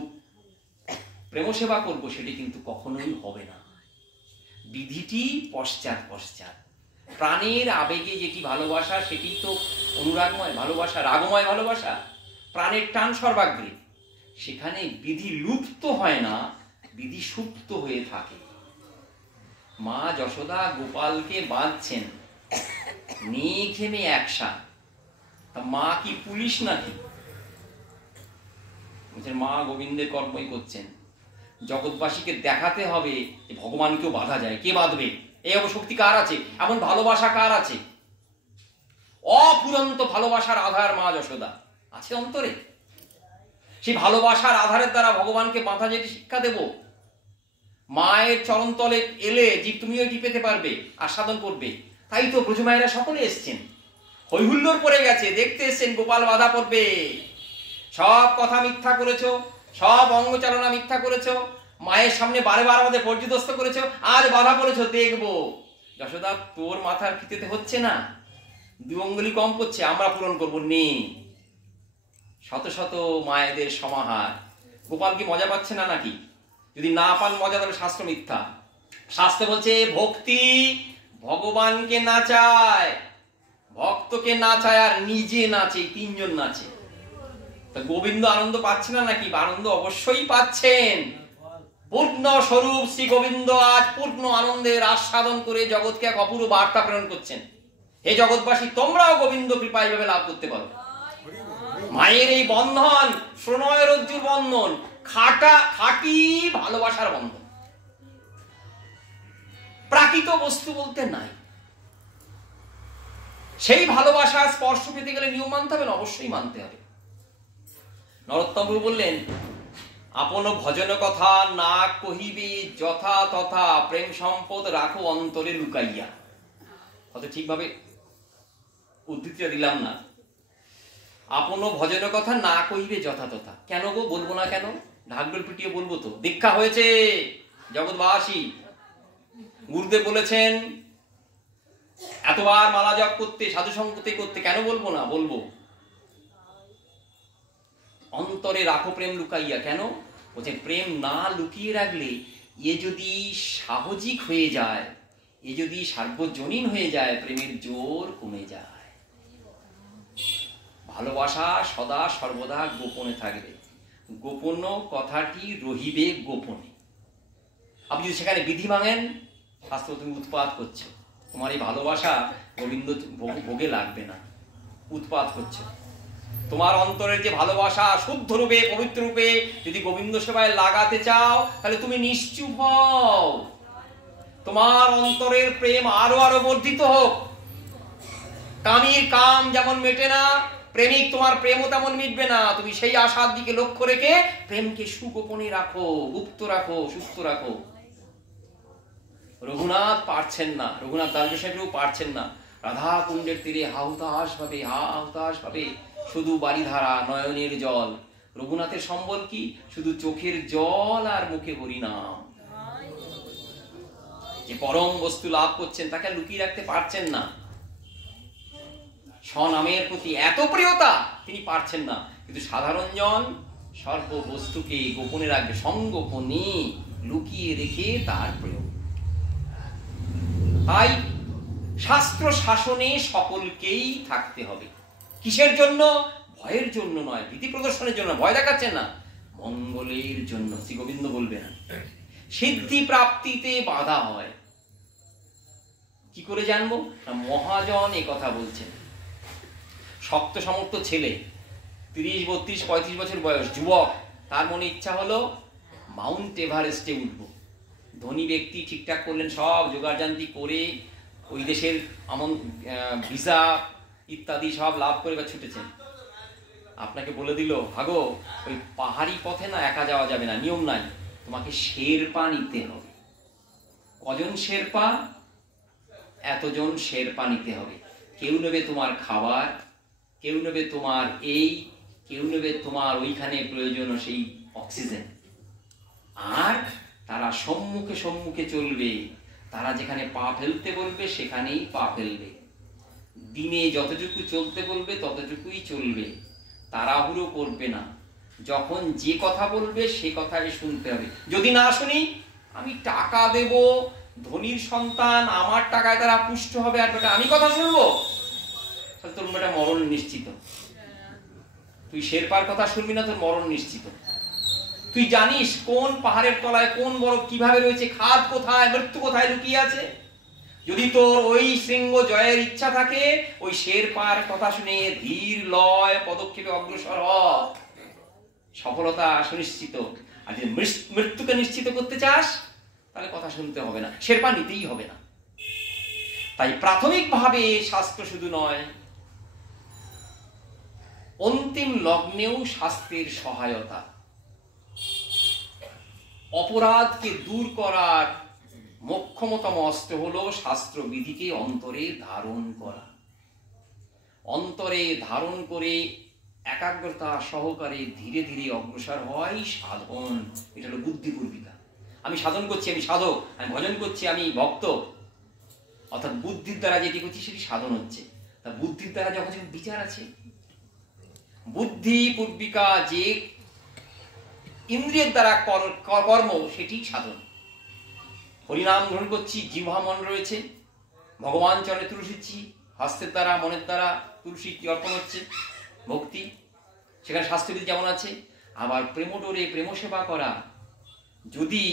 প্রেম সেবা করবো, সেটি কিন্তু কখনোই হবে না। বিধিটি পশ্চাৎ পশ্চাৎ। প্রাণের আবেগে যেটি ভালোবাসা, সেটি তো অনুরাগময় ভালোবাসা, রাগময় ভালোবাসা, প্রাণের টান সর্বাগ্রে। সেখানে বিধি লুপ্ত হয় না, বিধি সুপ্ত হয়ে থাকে। মা যশোদা গোপালকে বাঁধছেন, নেই ঘেমে একসা। মা কি পুলিশ নাকি? মা গোবিন্দের কর্মই করছেন। জগৎবাসীকে দেখাতে হবে যে ভগবানকেও বাধা যায়। কে বাঁধবে? এই অবশক্তি কার আছে? এমন ভালোবাসা কার আছে? অফুরন্ত ভালোবাসার আধার মা যশোদা আছে অন্তরে। সেই ভালোবাসার আধারের দ্বারা ভগবানকে বাঁধা যেতে শিক্ষা দেব। মায়ের চরণতলে এলে জীব তুমিও এটি পেতে পারবে, আস্বাদন করবে। তাই তো ব্রজমায়েরা সকলে এসছেন, হৈহুল্লোর পড়ে গেছে, দেখতে এসছেন গোপাল বাধা পড়বে। সব কথা মিথ্যা করেছো, সব অঙ্গচালনা মিথ্যা করেছো, মায়ের সামনে বারে বার আমাদের পর্যদস্ত করেছো, আজ বাধা পড়েছো, দেখবো। যশোদা তোর মাথার ফিতেতে হচ্ছে না, 2 অঙ্গুলি কম পড়ছে, আমরা পূরণ করবো। নে শত শত মায়েদের সমাহার। গোপাল কি মজা পাচ্ছে না নাকি? যদি না পান মজা, তাহলে শাস্ত্র মিথ্যা। শাস্ত্র বলছে ভক্তি ভগবানকে নাচায়, ভক্তকে নাচায়, আর নিজে নাচে, 3 জন নাচে। তা গোবিন্দ আনন্দ পাচ্ছে না নাকি? আনন্দ অবশ্যই পাচ্ছেন। পূর্ণ স্বরূপ শ্রী গোবিন্দ আজ পূর্ণ আনন্দের আস্বাদন করে জগৎকে এক অপূর্ব বার্তা প্রেরণ করছেন। হে জগৎবাসী, তোমরাও গোবিন্দ কৃপা এইভাবে লাভ করতে পারো। মায়ের এই বন্ধন প্রণয় রজ্জুর বন্ধন, খাঁটি ভালোবাসার বন্ধন। প্রাকৃত বস্তু বলতে নাই। সেই ভালোবাসার স্পর্শ পেতে গেলে নিয়ম মানতে হবে না? অবশ্যই মানতে হবে। নরোত্তম প্রভু বললেন, আপন ভজন কথা না কহিবে যথা তথা, প্রেম সম্পদ রাখো অন্তরে লুকাইয়া। হয়তো ঠিকভাবে উদ্ধৃতিটা দিলাম না। আপন ভজন কথা না কহিবে যথা তথা। কেন গো? বলবো না কেন? ঢাকঢোল পিটিয়ে বলবো তো। দীক্ষা হয়েছে জগৎবাসী, গুরুদেব বলেছেন এতবার মালা জপ করতে, সাধু সংগতি করতে, কেন বলবো না? বলবো। অন্তরে রাখো প্রেম লুকাইয়া। কেন বলছেন? প্রেম না লুকিয়ে রাখলে এ যদি সাহজিক হয়ে যায়, এ যদি সার্বজনীন হয়ে যায়, প্রেমের জোর কমে যায়। ভালোবাসা সদা সর্বদা গোপনে থাকবে। গোপন কথাটি রহিবে গোপনে। আপনি যদি সেখানে বিধি ভাঙেন, শাস্ত্র তুমি উৎপাত করছো, তোমার এই ভালোবাসা গোবিন্দ ভোগে লাগবে না, উৎপাত করছো। তোমার অন্তরের যে ভালোবাসা শুদ্ধ রূপে পবিত্র রূপে যদি গোবিন্দ সেবায় লাগাতে চাও, তাহলে তুমি নিশ্চুপ হও। তোমার অন্তরের প্রেম আরো আরো বর্ধিত হোক। কামীর কাম যেমন মেটে না, প্রেমিক তোমার প্রেমও তেমন মিটবে না। তুমি সেই আশার দিকে লক্ষ্য রেখে প্রেমকে সুগোপনে রাখো, গুপ্ত রাখো, সুপ্ত রাখো। রঘুনাথ পারছেন না, রঘুনাথ দাসবাবু পারছেন না। রাধা কুণ্ডের তীরে হাহুতাশ ভাবে শুধু বাড়িধারা, নয়নের জল। রঘুনাথের সম্বল কি? শুধু চোখের জল আর মুখে হরিনাম। যে পরম বস্তু লাভ করছেন তাকে লুকিয়ে রাখতে পারছেন না। স্বনামের প্রতি এত প্রিয়তা তিনি পারছেন না। কিন্তু সাধারণ জন সর্ব বস্তুকে গোপনে রাখবে, সংগোপনে লুকিয়ে রেখে তার প্রয়োগ। তাই শাস্ত্র শাসনে সকলকেই থাকতে হবে। কিসের জন্য? ভয়ের জন্য নয়, ভীতি প্রদর্শনের জন্য। ভয় দেখাচ্ছেন না, মঙ্গলের জন্য। শ্রী গোবিন্দ বলবেন সিদ্ধি প্রাপ্তিতে বাধা হয়। কি করে জানবো? মহাজন এ কথা বলছেন। শক্ত সমর্থ ছেলে, 30, 32, 35 বছর বয়স, যুবক, তার মনে ইচ্ছা হলো মাউন্ট এভারেস্টে উঠবো। ধনী ব্যক্তি ঠিকঠাক করলেন, সব জোগাড়জান্তি করে ওই দেশের ভিসা ইত্যাদি সব লাভ করে বা ছুটেছেন। আপনাকে বলে দিল, হাগো ওই পাহাড়ি পথে না একা যাওয়া যাবে না, নিয়ম নাই, তোমাকে শেরপা নিতে হবে। কজন শেরপা? এতজন শেরপা নিতে হবে। কেউ নেবে তোমার খাবার, কেউ নেবে তোমার কেউ নেবে তোমার ওইখানে প্রয়োজন সেই অক্সিজেন। আর তারা সম্মুখে চলবে। তারা যেখানে পা ফেলতে বলবে সেখানেই পা ফেলবে। দিনে যতটুকু চলতে বলবে ততটুকুই চলবে। তাড়াহুড়ো করবে না। যখন যে কথা বলবে সে কথাই শুনতে হবে। যদি না শুনি, আমি টাকা দেব, ধনীর সন্তান, আমার টাকায় তারা পুষ্ট হবে, আর বেটা আমি কথা শুনবো, তাহলে তোর বেটা মরণ নিশ্চিত। তুই শেরপার কথা শুনবি না, তোর মরণ নিশ্চিত। তুই জানিস কোন পাহাড়ের তলায় কোন বরফ কিভাবে রয়েছে, খাদ কোথায়, মৃত্যু কোথায় লুকিয়ে আছে। যদি তোর ওই শৃঙ্গ জয়ের ইচ্ছা থাকে, ওই শেরপার কথা শুনে ধীর লয় পদক্ষেপে অগ্রসর হ, সফলতা সুনিশ্চিত। আর যদি মৃত্যুকে নিশ্চিত করতে চাস, তাহলে কথা শুনতে হবে না, শেরপা নিতেই হবে না। তাই প্রাথমিকভাবে শাস্ত্র শুধু নয়, অন্তিম লগ্নেও শাস্ত্রের সহায়তা। অপরাধকে দূর করার মোক্ষমতম অস্ত্র হলো শাস্ত্রবিধিকে অন্তরে ধারণ করা। অন্তরে ধারণ করে একাগ্রতা সহকারে ধীরে ধীরে অগ্রসর হয় সাধন। এটা হলো বুদ্ধিপূর্বিকা। আমি সাধন করছি, আমি সাধক, আমি ভজন করছি, আমি ভক্ত। অর্থাৎ বুদ্ধির দ্বারা যেটি করছি সেটি সাধন হচ্ছে। তা বুদ্ধির দ্বারা যখন বিচার আছে, বুদ্ধিপূর্বিকা যে ইন্দ্রিয়ের দ্বারা কর্ম, সেটি সাধন। হরিনাম গ্রহণ করছি, জিহ্বা মন রয়েছে, ভগবান চরণে তুলসিচ্ছি, হস্তের দ্বারা মনের দ্বারা তুলসী অর্পণ হচ্ছে, ভক্তি। সেখানে শাস্ত্রবিধি যেমন আছে। আবার প্রেমডোরে প্রেম সেবা করা, যদি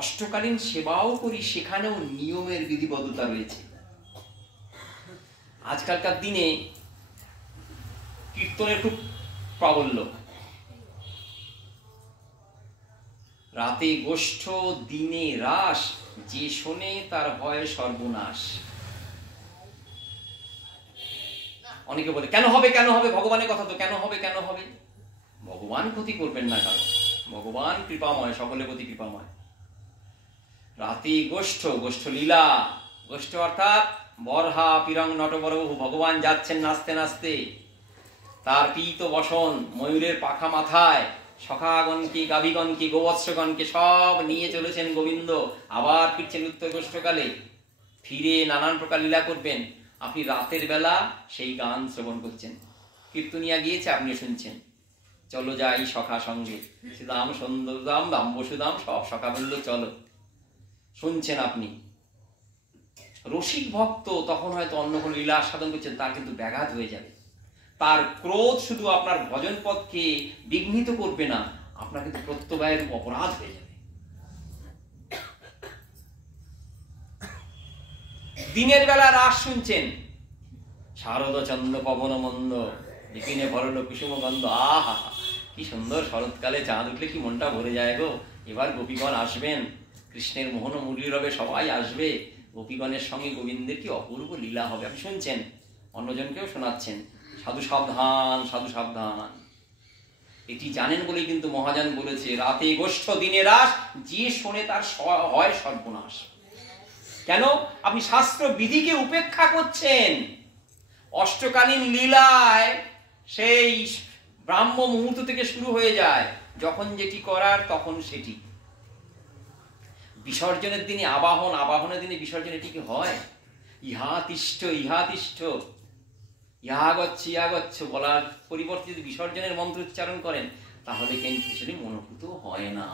অষ্টকালীন সেবাও করি সেখানেও নিয়মের বিধিবদ্ধতা রয়েছে। আজকালকার দিনে কীর্তনের খুব প্রাবল্য। রাতে গোষ্ঠ দিনে রাস, যে শোনে তার হয় সর্বনাশ। অনেকে বলে কেন হবে কেন হবে, ভগবানের কথা তো, কেন হবে কেন হবে। ভগবান ক্ষতি করবেন না কারো, ভগবান কৃপাময়, সকলের প্রতি কৃপাময়। রাতে গোষ্ঠ, গোষ্ঠ লীলা, গোষ্ঠ অর্থাৎ বরহা পিরং নটবরবহু, ভগবান যাচ্ছেন নাচতে নাচতে, তার পীত বসন, ময়ূরের পাখা মাথায়, সখাগণকে গাভীগণকে গোবৎসগণকে সব নিয়ে চলেছেন গোবিন্দ, আবার ফিরছেন উত্তর গোষ্ঠকালে, ফিরে নানান প্রকার লীলা করবেন। আপনি রাতের বেলা সেই গান শ্রবণ করছেন, কীর্তনিয়া গিয়েছে আপনি শুনছেন, চলো যাই সখা সঙ্গে, শ্রীদাম সুন্দরদাম দাম বসুদাম সব সখা বলল চলো, শুনছেন আপনি। রসিক ভক্ত তখন হয়তো অন্য কোনো লীলা সাধন করছেন, তার কিন্তু ব্যাঘাত হয়ে যাবে। তার ক্রোধ শুধু আপনার ভজন পথকে বিঘ্নিত করবে না, আপনার কিন্তু প্রত্যবায়ের অপরাধ হয়ে যাবে। দিনের বেলা রাস শুনছেন, শারদ চন্দ্র পবন মন্দ, বিপিনে ভরল কুসুম গন্ধ, আহা কি সুন্দর, শরৎকালে চাঁদ উঠলে কি মনটা ভরে যায় গো। এবার গোপীগণ আসবেন, কৃষ্ণের মোহন মুরলী রবে, সবাই আসবে, গোপীগণের সঙ্গে গোবিন্দের কি অপূর্ব লীলা হবে। আপনি শুনছেন, অন্যজনকেও শোনাচ্ছেন, সাধু সাবধান সাধু সাবধান। এটি জানেন বলেই কিন্তু মহাজন বলেছে রাতে গোষ্ঠ দিনে রাস, যে শোনে তার হয় সর্বনাশ। কেন? আপনি শাস্ত্র বিধিকে উপেক্ষা করছেন। অষ্টকালীন লীলায় সেই ব্রাহ্ম মুহূর্ত থেকে শুরু হয়ে যায়, যখন যেটি করার তখন সেটি। বিসর্জনের দিনে আবাহন, আবাহনের দিনে বিসর্জন, এটি কি হয়? ইহা তিষ্ঠ ইহা তিষ্ঠ, ইহা গচ্ছ ইহা গচ্ছ বলার পরিবর্তে যদি বিসর্জনের মন্ত্র উচ্চারণ করেন, তাহলে কিন্তু সেটি মনোভূত হয় না।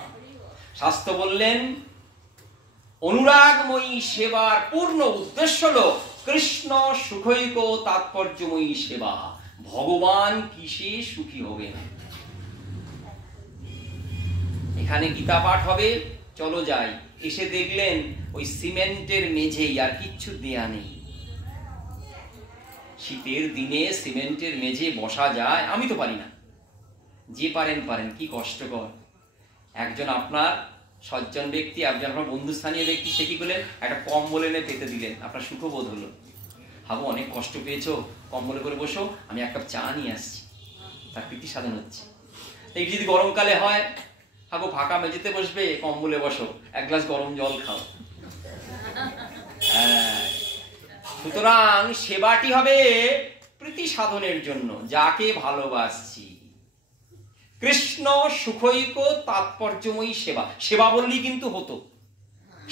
শাস্ত্র বললেন অনুরাগময়ী সেবার পূর্ণ উদ্দেশ্য হল কৃষ্ণ সুখৈক তাৎপর্যময়ী সেবা। ভগবান কিসে সুখী হবেন? এখানে গীতা পাঠ হবে, চলো যাই, এসে দেখলেন ওই সিমেন্টের মেঝেই, আর কিচ্ছু দেয়া নেই। শীতের দিনে সিমেন্টের মেঝে বসা যায়? আমি তো পারি না, যে পারেন পারেন, কি কষ্টকর। একজন আপনার সজ্জন ব্যক্তি, একজন আপনার বন্ধুস্থানীয় ব্যক্তি, সে কি করলেন, একটা কম্বল এনে পেতে দিলেন, আপনার সুখবোধ হলো। হাবু অনেক কষ্ট পেয়েছো, কম্বলে করে বসো, আমি এক কাপ চা নিয়ে আসছি, তার প্রীতি সাধন হচ্ছে। এই যদি গরমকালে হয়, হাবু ফাঁকা মেঝেতে বসবে, কম্বলে বসো, এক গ্লাস গরম জল খাও। হ্যাঁ, সুতরাং সেবাটি হবে প্রীতি সাধনের জন্য, যাকে ভালোবাসছি। কৃষ্ণ সুখৈক তাৎপর্যময়ী সেবা। সেবা বললেই কিন্তু হতো,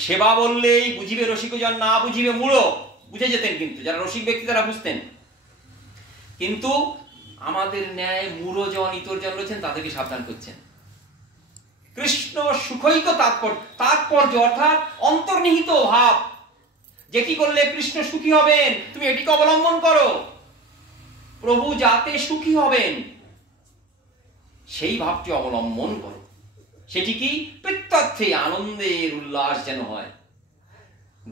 সেবা বললেই বুঝিবে রসিকজন, না বুঝিবে মূঢ়, বুঝে যেতেন কিন্তু যারা রসিক ব্যক্তি তারা বুঝতেন। কিন্তু আমাদের ন্যায় মূঢ়জন ইতরজন রয়েছেন, তাদেরকে সাবধান করছেন। কৃষ্ণ সুখৈক তাৎপর্য, তাৎপর্য অর্থাৎ অন্তর্নিহিত ভাব, যেটি করলে কৃষ্ণ সুখী হবেন, তুমি এটিকে অবলম্বন করো, প্রভু যাতে সুখী হবেন সেই ভাবটি অবলম্বন করো। সেটি কি? প্রত্যর্থে আনন্দের উল্লাস যেন হয়।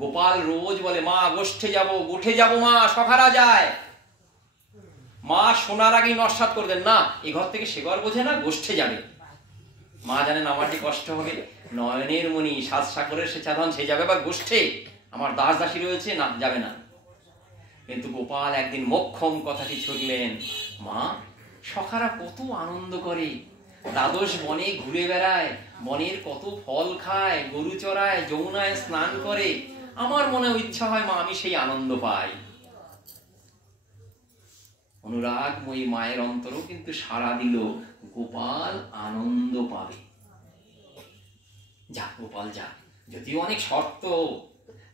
গোপাল রোজ বলে মা গোষ্ঠে যাব, গোঠে যাব মা, সখারা যায়। মা শোনার আগেই নস্বাত করে দেন, না এ ঘর থেকে সে ঘর বোঝে না, গোষ্ঠে যাবে। মা জানেন আমার যে কষ্ট হবে, নয়নের মণি সাত সাগরের সে চাঁদন, সে যাবে বা গোষ্ঠে, আমার দাস দাসী রয়েছে, না যাবে না। কিন্তু গোপাল একদিন মোক্ষম কথাটি ছড়লেন, মা সখারা কত আনন্দ করে, দ্বাদশ বনে ঘুরে বেড়ায়, বনের কত ফল খায়, গরু চড়ায়, যমুনায় স্নান করে, আমার মনে ইচ্ছা হয় মা আমি সেই আনন্দ পাই। অনুরাগময়ী মায়ের অন্তরও কিন্তু সাড়া দিল, গোপাল আনন্দ পাবে। যা গোপাল যা, যদিও অনেক শর্ত,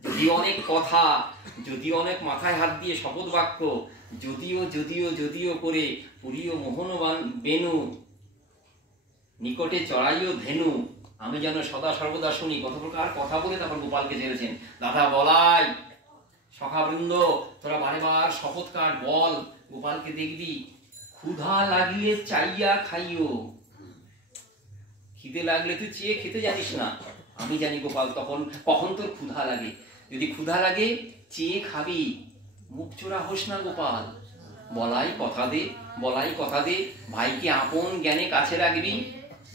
যদিও অনেক কথা, যদিও অনেক মাথায় হাত দিয়ে শপথ বাক্য, যদিও যদিও যদিও করে পুরীয় মোহনবান বেনু, নিকটে চড়াইও ধেনু, আমি যেন সদা সর্বদা শুনি। কত প্রকার কথা বলে তারপর গোপালকে ছেড়েছেন। দাদা বলাই, সখাবৃন্দ তোরা বারে বার শপথ কাট, বল গোপালকে দেখবি, ক্ষুধা লাগলে চাইয়া খাইও। খিদে লাগলে তুই চেয়ে খেতে জানিস না, আমি জানি গোপাল তখন কখন তোর ক্ষুধা লাগে। যদি ক্ষুধা লাগে চেয়ে খাবি, মুখ চোরা হোস না গোপাল। বলাই কথা দে, বলাই কথা দে, ভাইকে আপন জ্ঞানে কাছে রাখবি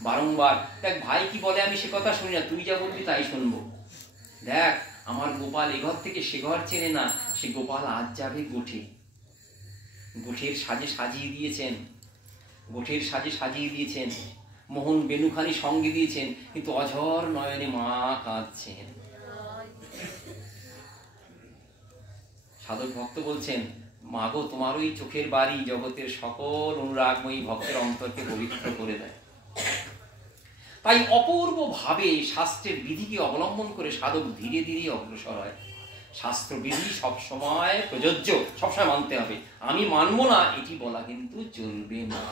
বারংবার। দেখ ভাই কি বলে আমি সে কথা শুনি না, তুই যা বলবি তাই শুনবো। দেখ আমার গোপাল এ ঘর থেকে সে ঘর চেনে না, সে গোপাল আজ যাবে গোঠে, গোঠের সাজে সাজিয়ে দিয়েছেন, গোঠের সাজে সাজিয়ে দিয়েছেন, মোহন বেনুখানি সঙ্গে দিয়েছেন, কিন্তু অঝর নয়নে মা কাঁদছেন। সাধক ভক্ত বলছেন, মা গো তোমার ওই চোখের বাড়ি জগতের সকল অনুরাগময়ী ভক্তের অন্তরকে পবিত্র করে দেয়। তাই অপূর্ব ভাবে শাস্ত্রের বিধিকে অবলম্বন করে সাধক ধীরে ধীরে অগ্রসর হয়। শাস্ত্র বিধি সবসময় প্রযোজ্য, সবসময় মানতে হবে। আমি মানবো না এটি বলা কিন্তু চলবে না,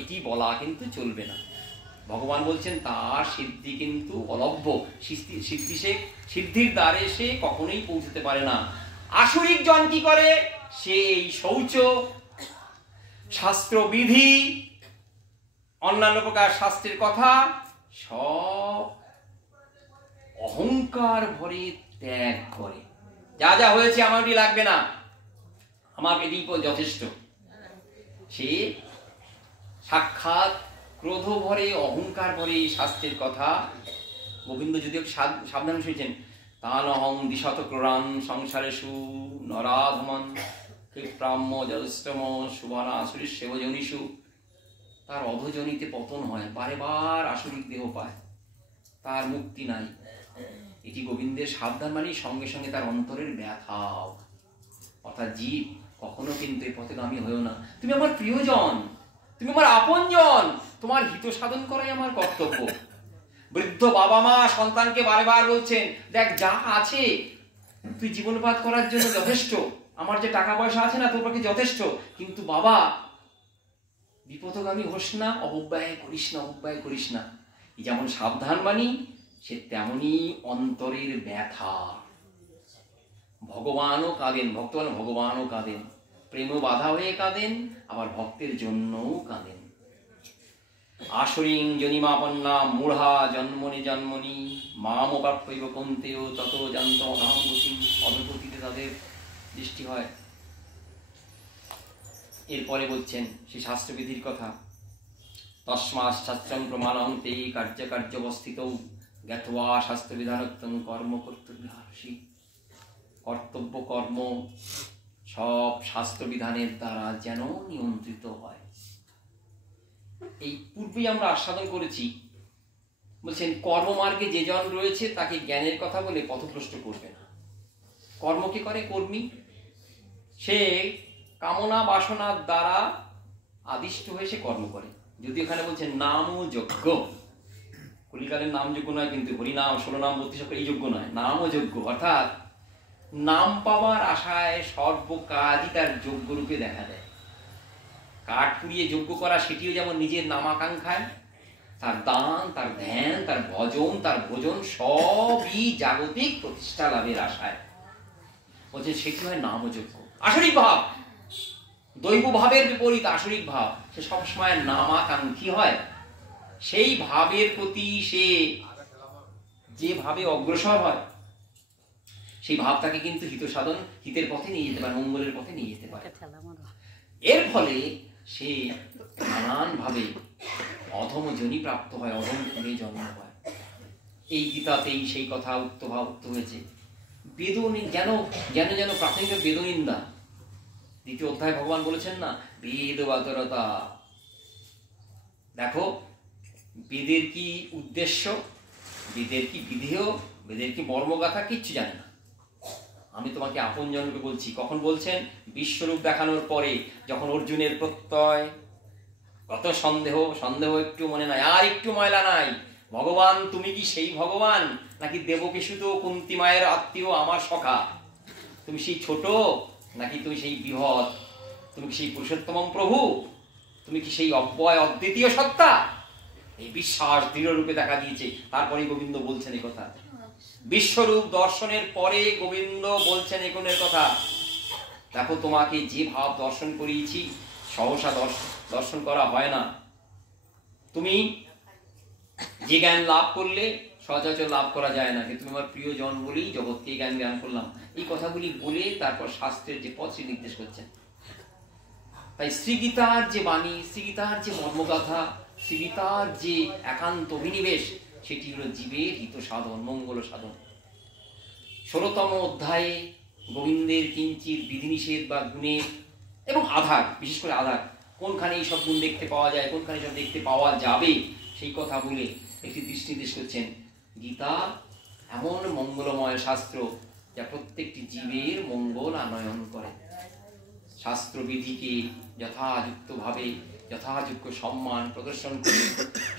এটি বলা কিন্তু চলবে না। ভগবান বলছেন তার সিদ্ধি কিন্তু অলভ্য, সিদ্ধির দ্বারে সে কখনোই পৌঁছতে পারে না। আসরিক জন কি করে, সে এই শৌচ, শাস্ত্রবিধি, অন্যান্য প্রকার শাস্ত্রের কথা সব অহংকার ভরে ত্যাগ করে। যা যা হয়েছে আমার এটি লাগবে না, আমার এটি যথেষ্ট। সে সাক্ষাৎ ক্রোধ ভরে, অহংকার ভরে শাস্ত্রের কথা। গোবিন্দ যদিও সাবধান শুনেছেন, তান অহং দিশত ক্রোড়ান সংসারেষু নরাধমন ক্ষিপ্রাম্য জলষ্টম সুবানা আসুরি সেবজনীষু। তার অধজনিতে পতন হয়, বারে বার আসরিক দেহ পায়, তার মুক্তি নাই। এটি গোবিন্দের সাবধান মানে সঙ্গে সঙ্গে তার অন্তরের ব্যথাও। অর্থাৎ জীব কখনো কিন্তু এই পথগামী হয়েও না। তুমি আমার প্রিয়জন, তুমি আমার আপনজন, তোমার হিত সাধন করাই আমার কর্তব্য। বৃদ্ধ বাবা মা সন্তানকে বারে বার বলছেন, দেখ যা আছে তুই জীবনপাত করার জন্য যথেষ্ট, আমার যে টাকা পয়সা আছে না তোর পক্ষে যথেষ্ট, কিন্তু বাবা বিপদগামী হোস না, অবব্যয় করিস না, অবব্যয় করিস না। যেমন সাবধান বাণী, সে তেমনি অন্তরের ব্যথা। ভগবানও কাঁদেন, ভক্ত বলেন ভগবানও কাঁদেন, প্রেম বাধা হয়ে কাঁদেন, আবার ভক্তের জন্যও কাঁদেন। আসরিং জনিমাপন্না মূঢ়া জন্মনি জন্মনি মামপ্রাপ্যৈব কন্তেয় তত যন্তমহামগতি। অধপতিতে তাদের দৃষ্টি হয়। এরপরে বলছেন সেই শাস্ত্রবিধির কথা, তস্মাৎ শাস্ত্রং প্রমাণং তে কার্যকার্যবস্থিতৌ জ্ঞাত্বা শাস্ত্রবিধানোক্তং কর্ম কর্তব্যার্হসি। কর্তব্য কর্ম সব শাস্ত্রবিধানের দ্বারা যেন নিয়ন্ত্রিত হয়। এই পূর্বেই আমরা আস্বাদন করেছি। বলছেন কর্মমার্গে যে জন রয়েছে তাকে জ্ঞানের কথা বলে পথভ্রষ্ট করবে না। কর্ম কি করে? কর্মী। সে কামনা বাসনার দ্বারা আদিষ্ট হয়ে সে কর্ম করে। যদি ওখানে বলছেন নাম ও যজ্ঞ, কলিকালের নাম যোগ্য নয়, কিন্তু হরিনাম 16 নাম 32 এই যোগ্য নয়, নাম ও যজ্ঞ। অর্থাৎ নাম পাওয়ার আশায় সর্ব কাজই তার যোগ্য রূপে দেখা দেয়। কাঠ পুড়িয়ে যজ্ঞ করা সেটিও যেমন নিজের নামাকাঙ্ক্ষায়, তার দান, তার ধ্যান, তার ভজন, তার ভোজন সবই জাগতিক প্রতিষ্ঠা লাভের আশায়। বলছে সেটি হয় নাম ও যজ্ঞ। আসরিক ভাব, দৈব ভাবের বিপরীত আসরিক ভাব, সে সবসময় নামাকাঙ্ক্ষী হয়। সেই ভাবের প্রতি সে যে ভাবে অগ্রসর হয়, সেই ভাবটাকে কিন্তু হিত সাধন, হিতের পথে নিয়ে যেতে পারে, মঙ্গলের পথে নিয়ে যেতে পারে। এর ফলে সে নানান ভাবে অধম জনি প্রাপ্ত হয়, অধম কুলে জন্ম হয়। এই গীতাতেই সেই কথা উক্ত হয়েছে। যেন প্রাথমিক বেদনিন্দা। 2য় অধ্যায় ভগবান বলেছেন না, বেদ বাতরতা। দেখো বেদের কি উদ্দেশ্য, বেদের কি বিধেয়, বেদের কি মর্মগাথা কিচ্ছু জানে না। আমি তোমাকে আপন জনকে বলছি। কখন বলছেন? বিশ্বরূপ দেখানোর পরে, যখন অর্জুনের প্রত্যয়, কত সন্দেহ একটু মনে নাই, আর একটু ময়লা নাই। ভগবান তুমি কি সেই ভগবান, নাকি দেবকেশু তো কুন্তি মায়ের আত্মীয়, আমার সখা? তুমি সেই ছোট, নাকি তুমি সেই বৃহৎ? তুমি কি সেই পুরুষোত্তম প্রভু? তুমি কি সেই অব্যয় অদ্বিতীয় সত্তা? এই বিশ্বাস দৃঢ় রূপে দেখা দিয়েছে। তারপরে গোবিন্দ বলছেন এই কথা। বিশ্বরূপ দর্শনের পরে গোবিন্দ বলছেন এগুনের কথা। দেখো তোমাকে যে ভাব দর্শন করিয়েছি, সহসা দর্শন করা হয় না। তুমি যে জ্ঞান লাভ করলে সচরাচর লাভ করা যায় না, কিন্তু তুমি আমার প্রিয়জন বলেই জগৎকে জ্ঞান করলাম। এই কথাগুলি বলে তারপর শাস্ত্রের যে পথ নির্দেশ করছেন। তাই শ্রীগীতার যে বাণী, শ্রীগীতার যে মর্মগাথা, শ্রীগীতার যে একান্ত অভিনিবেশ, সেটি হলো জীবের হিত সাধন, মঙ্গল সাধন। 16তম অধ্যায়ে গোবিন্দের কিঞ্চিত বিধিনিষেধ বা গুণের এবং আধার, বিশেষ করে আধার, কোনখানে এই সব গুণ দেখতে পাওয়া যায়, কোনখানে সব দেখতে পাওয়া যাবে, সেই কথা বলে একটি দৃষ্টি নির্দেশ করছেন। গীতা এমন মঙ্গলময় শাস্ত্র যা প্রত্যেকটি জীবের মঙ্গল আনয়ন করে। শাস্ত্রবিধিকে যথাযুক্তভাবে যথাযোগ্য সম্মান প্রদর্শন করে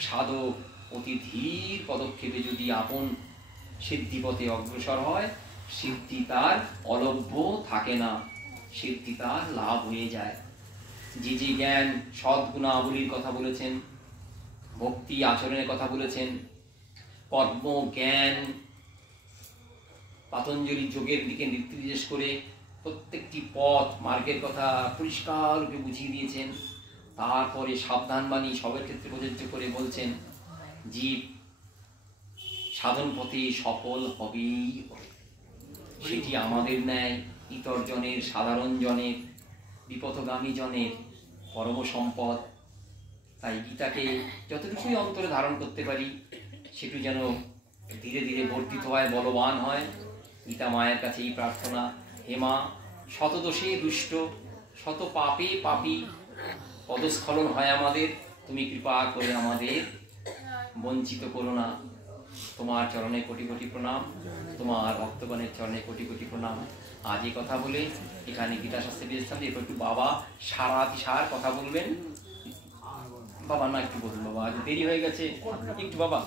সাধক অতি ধীর পদক্ষেপে যদি আপন সিদ্ধিপথে অগ্রসর হয়, সিদ্ধি তার অলভ্য থাকে না, সিদ্ধি তার লাভ হয়ে যায়। যে যে জ্ঞান সদ্গুণাবলীর কথা বলেছেন, ভক্তি আচরণের কথা বলেছেন, কর্ম জ্ঞান পাতঞ্জলি যোগের দিকে নির্দেশ করে প্রত্যেকটি পথ মার্গের কথা পরিষ্কার রূপে বুঝিয়ে দিয়েছেন। তারপরে সাবধানবাণী সবের ক্ষেত্রে প্রযোজ্য করে বলছেন, জীব সাধন পথে সফল হবেই হবে। সেটি আমাদের ন্যায় ইতর জনের, সাধারণ জনের, বিপথগামী জনের পরম সম্পদ। তাই গীতাকে যতটুকুই অন্তরে ধারণ করতে পারি, সেটু যেন ধীরে ধীরে বর্ধিত হয়, বলবান হয়। গীতা মায়ের কাছে এই প্রার্থনা, হে মা, শত দোষে দুষ্ট, শত পাপে পাপী পদস্খলন হয় আমাদের, তুমি কৃপা করে আমাদের বঞ্চিত করো না। তোমার চরণে কোটি কোটি প্রণাম, তোমার ভক্তগণের চরণে কোটি কোটি প্রণাম। আজ এই কথা বলে এখানে গীতা শাস্ত্রে দিয়েছিলাম যে একটু বাবা সার কথা বলবেন। বাবা না একটু বলুন বাবা, আজ দেরি হয়ে গেছে, একটু বাবা।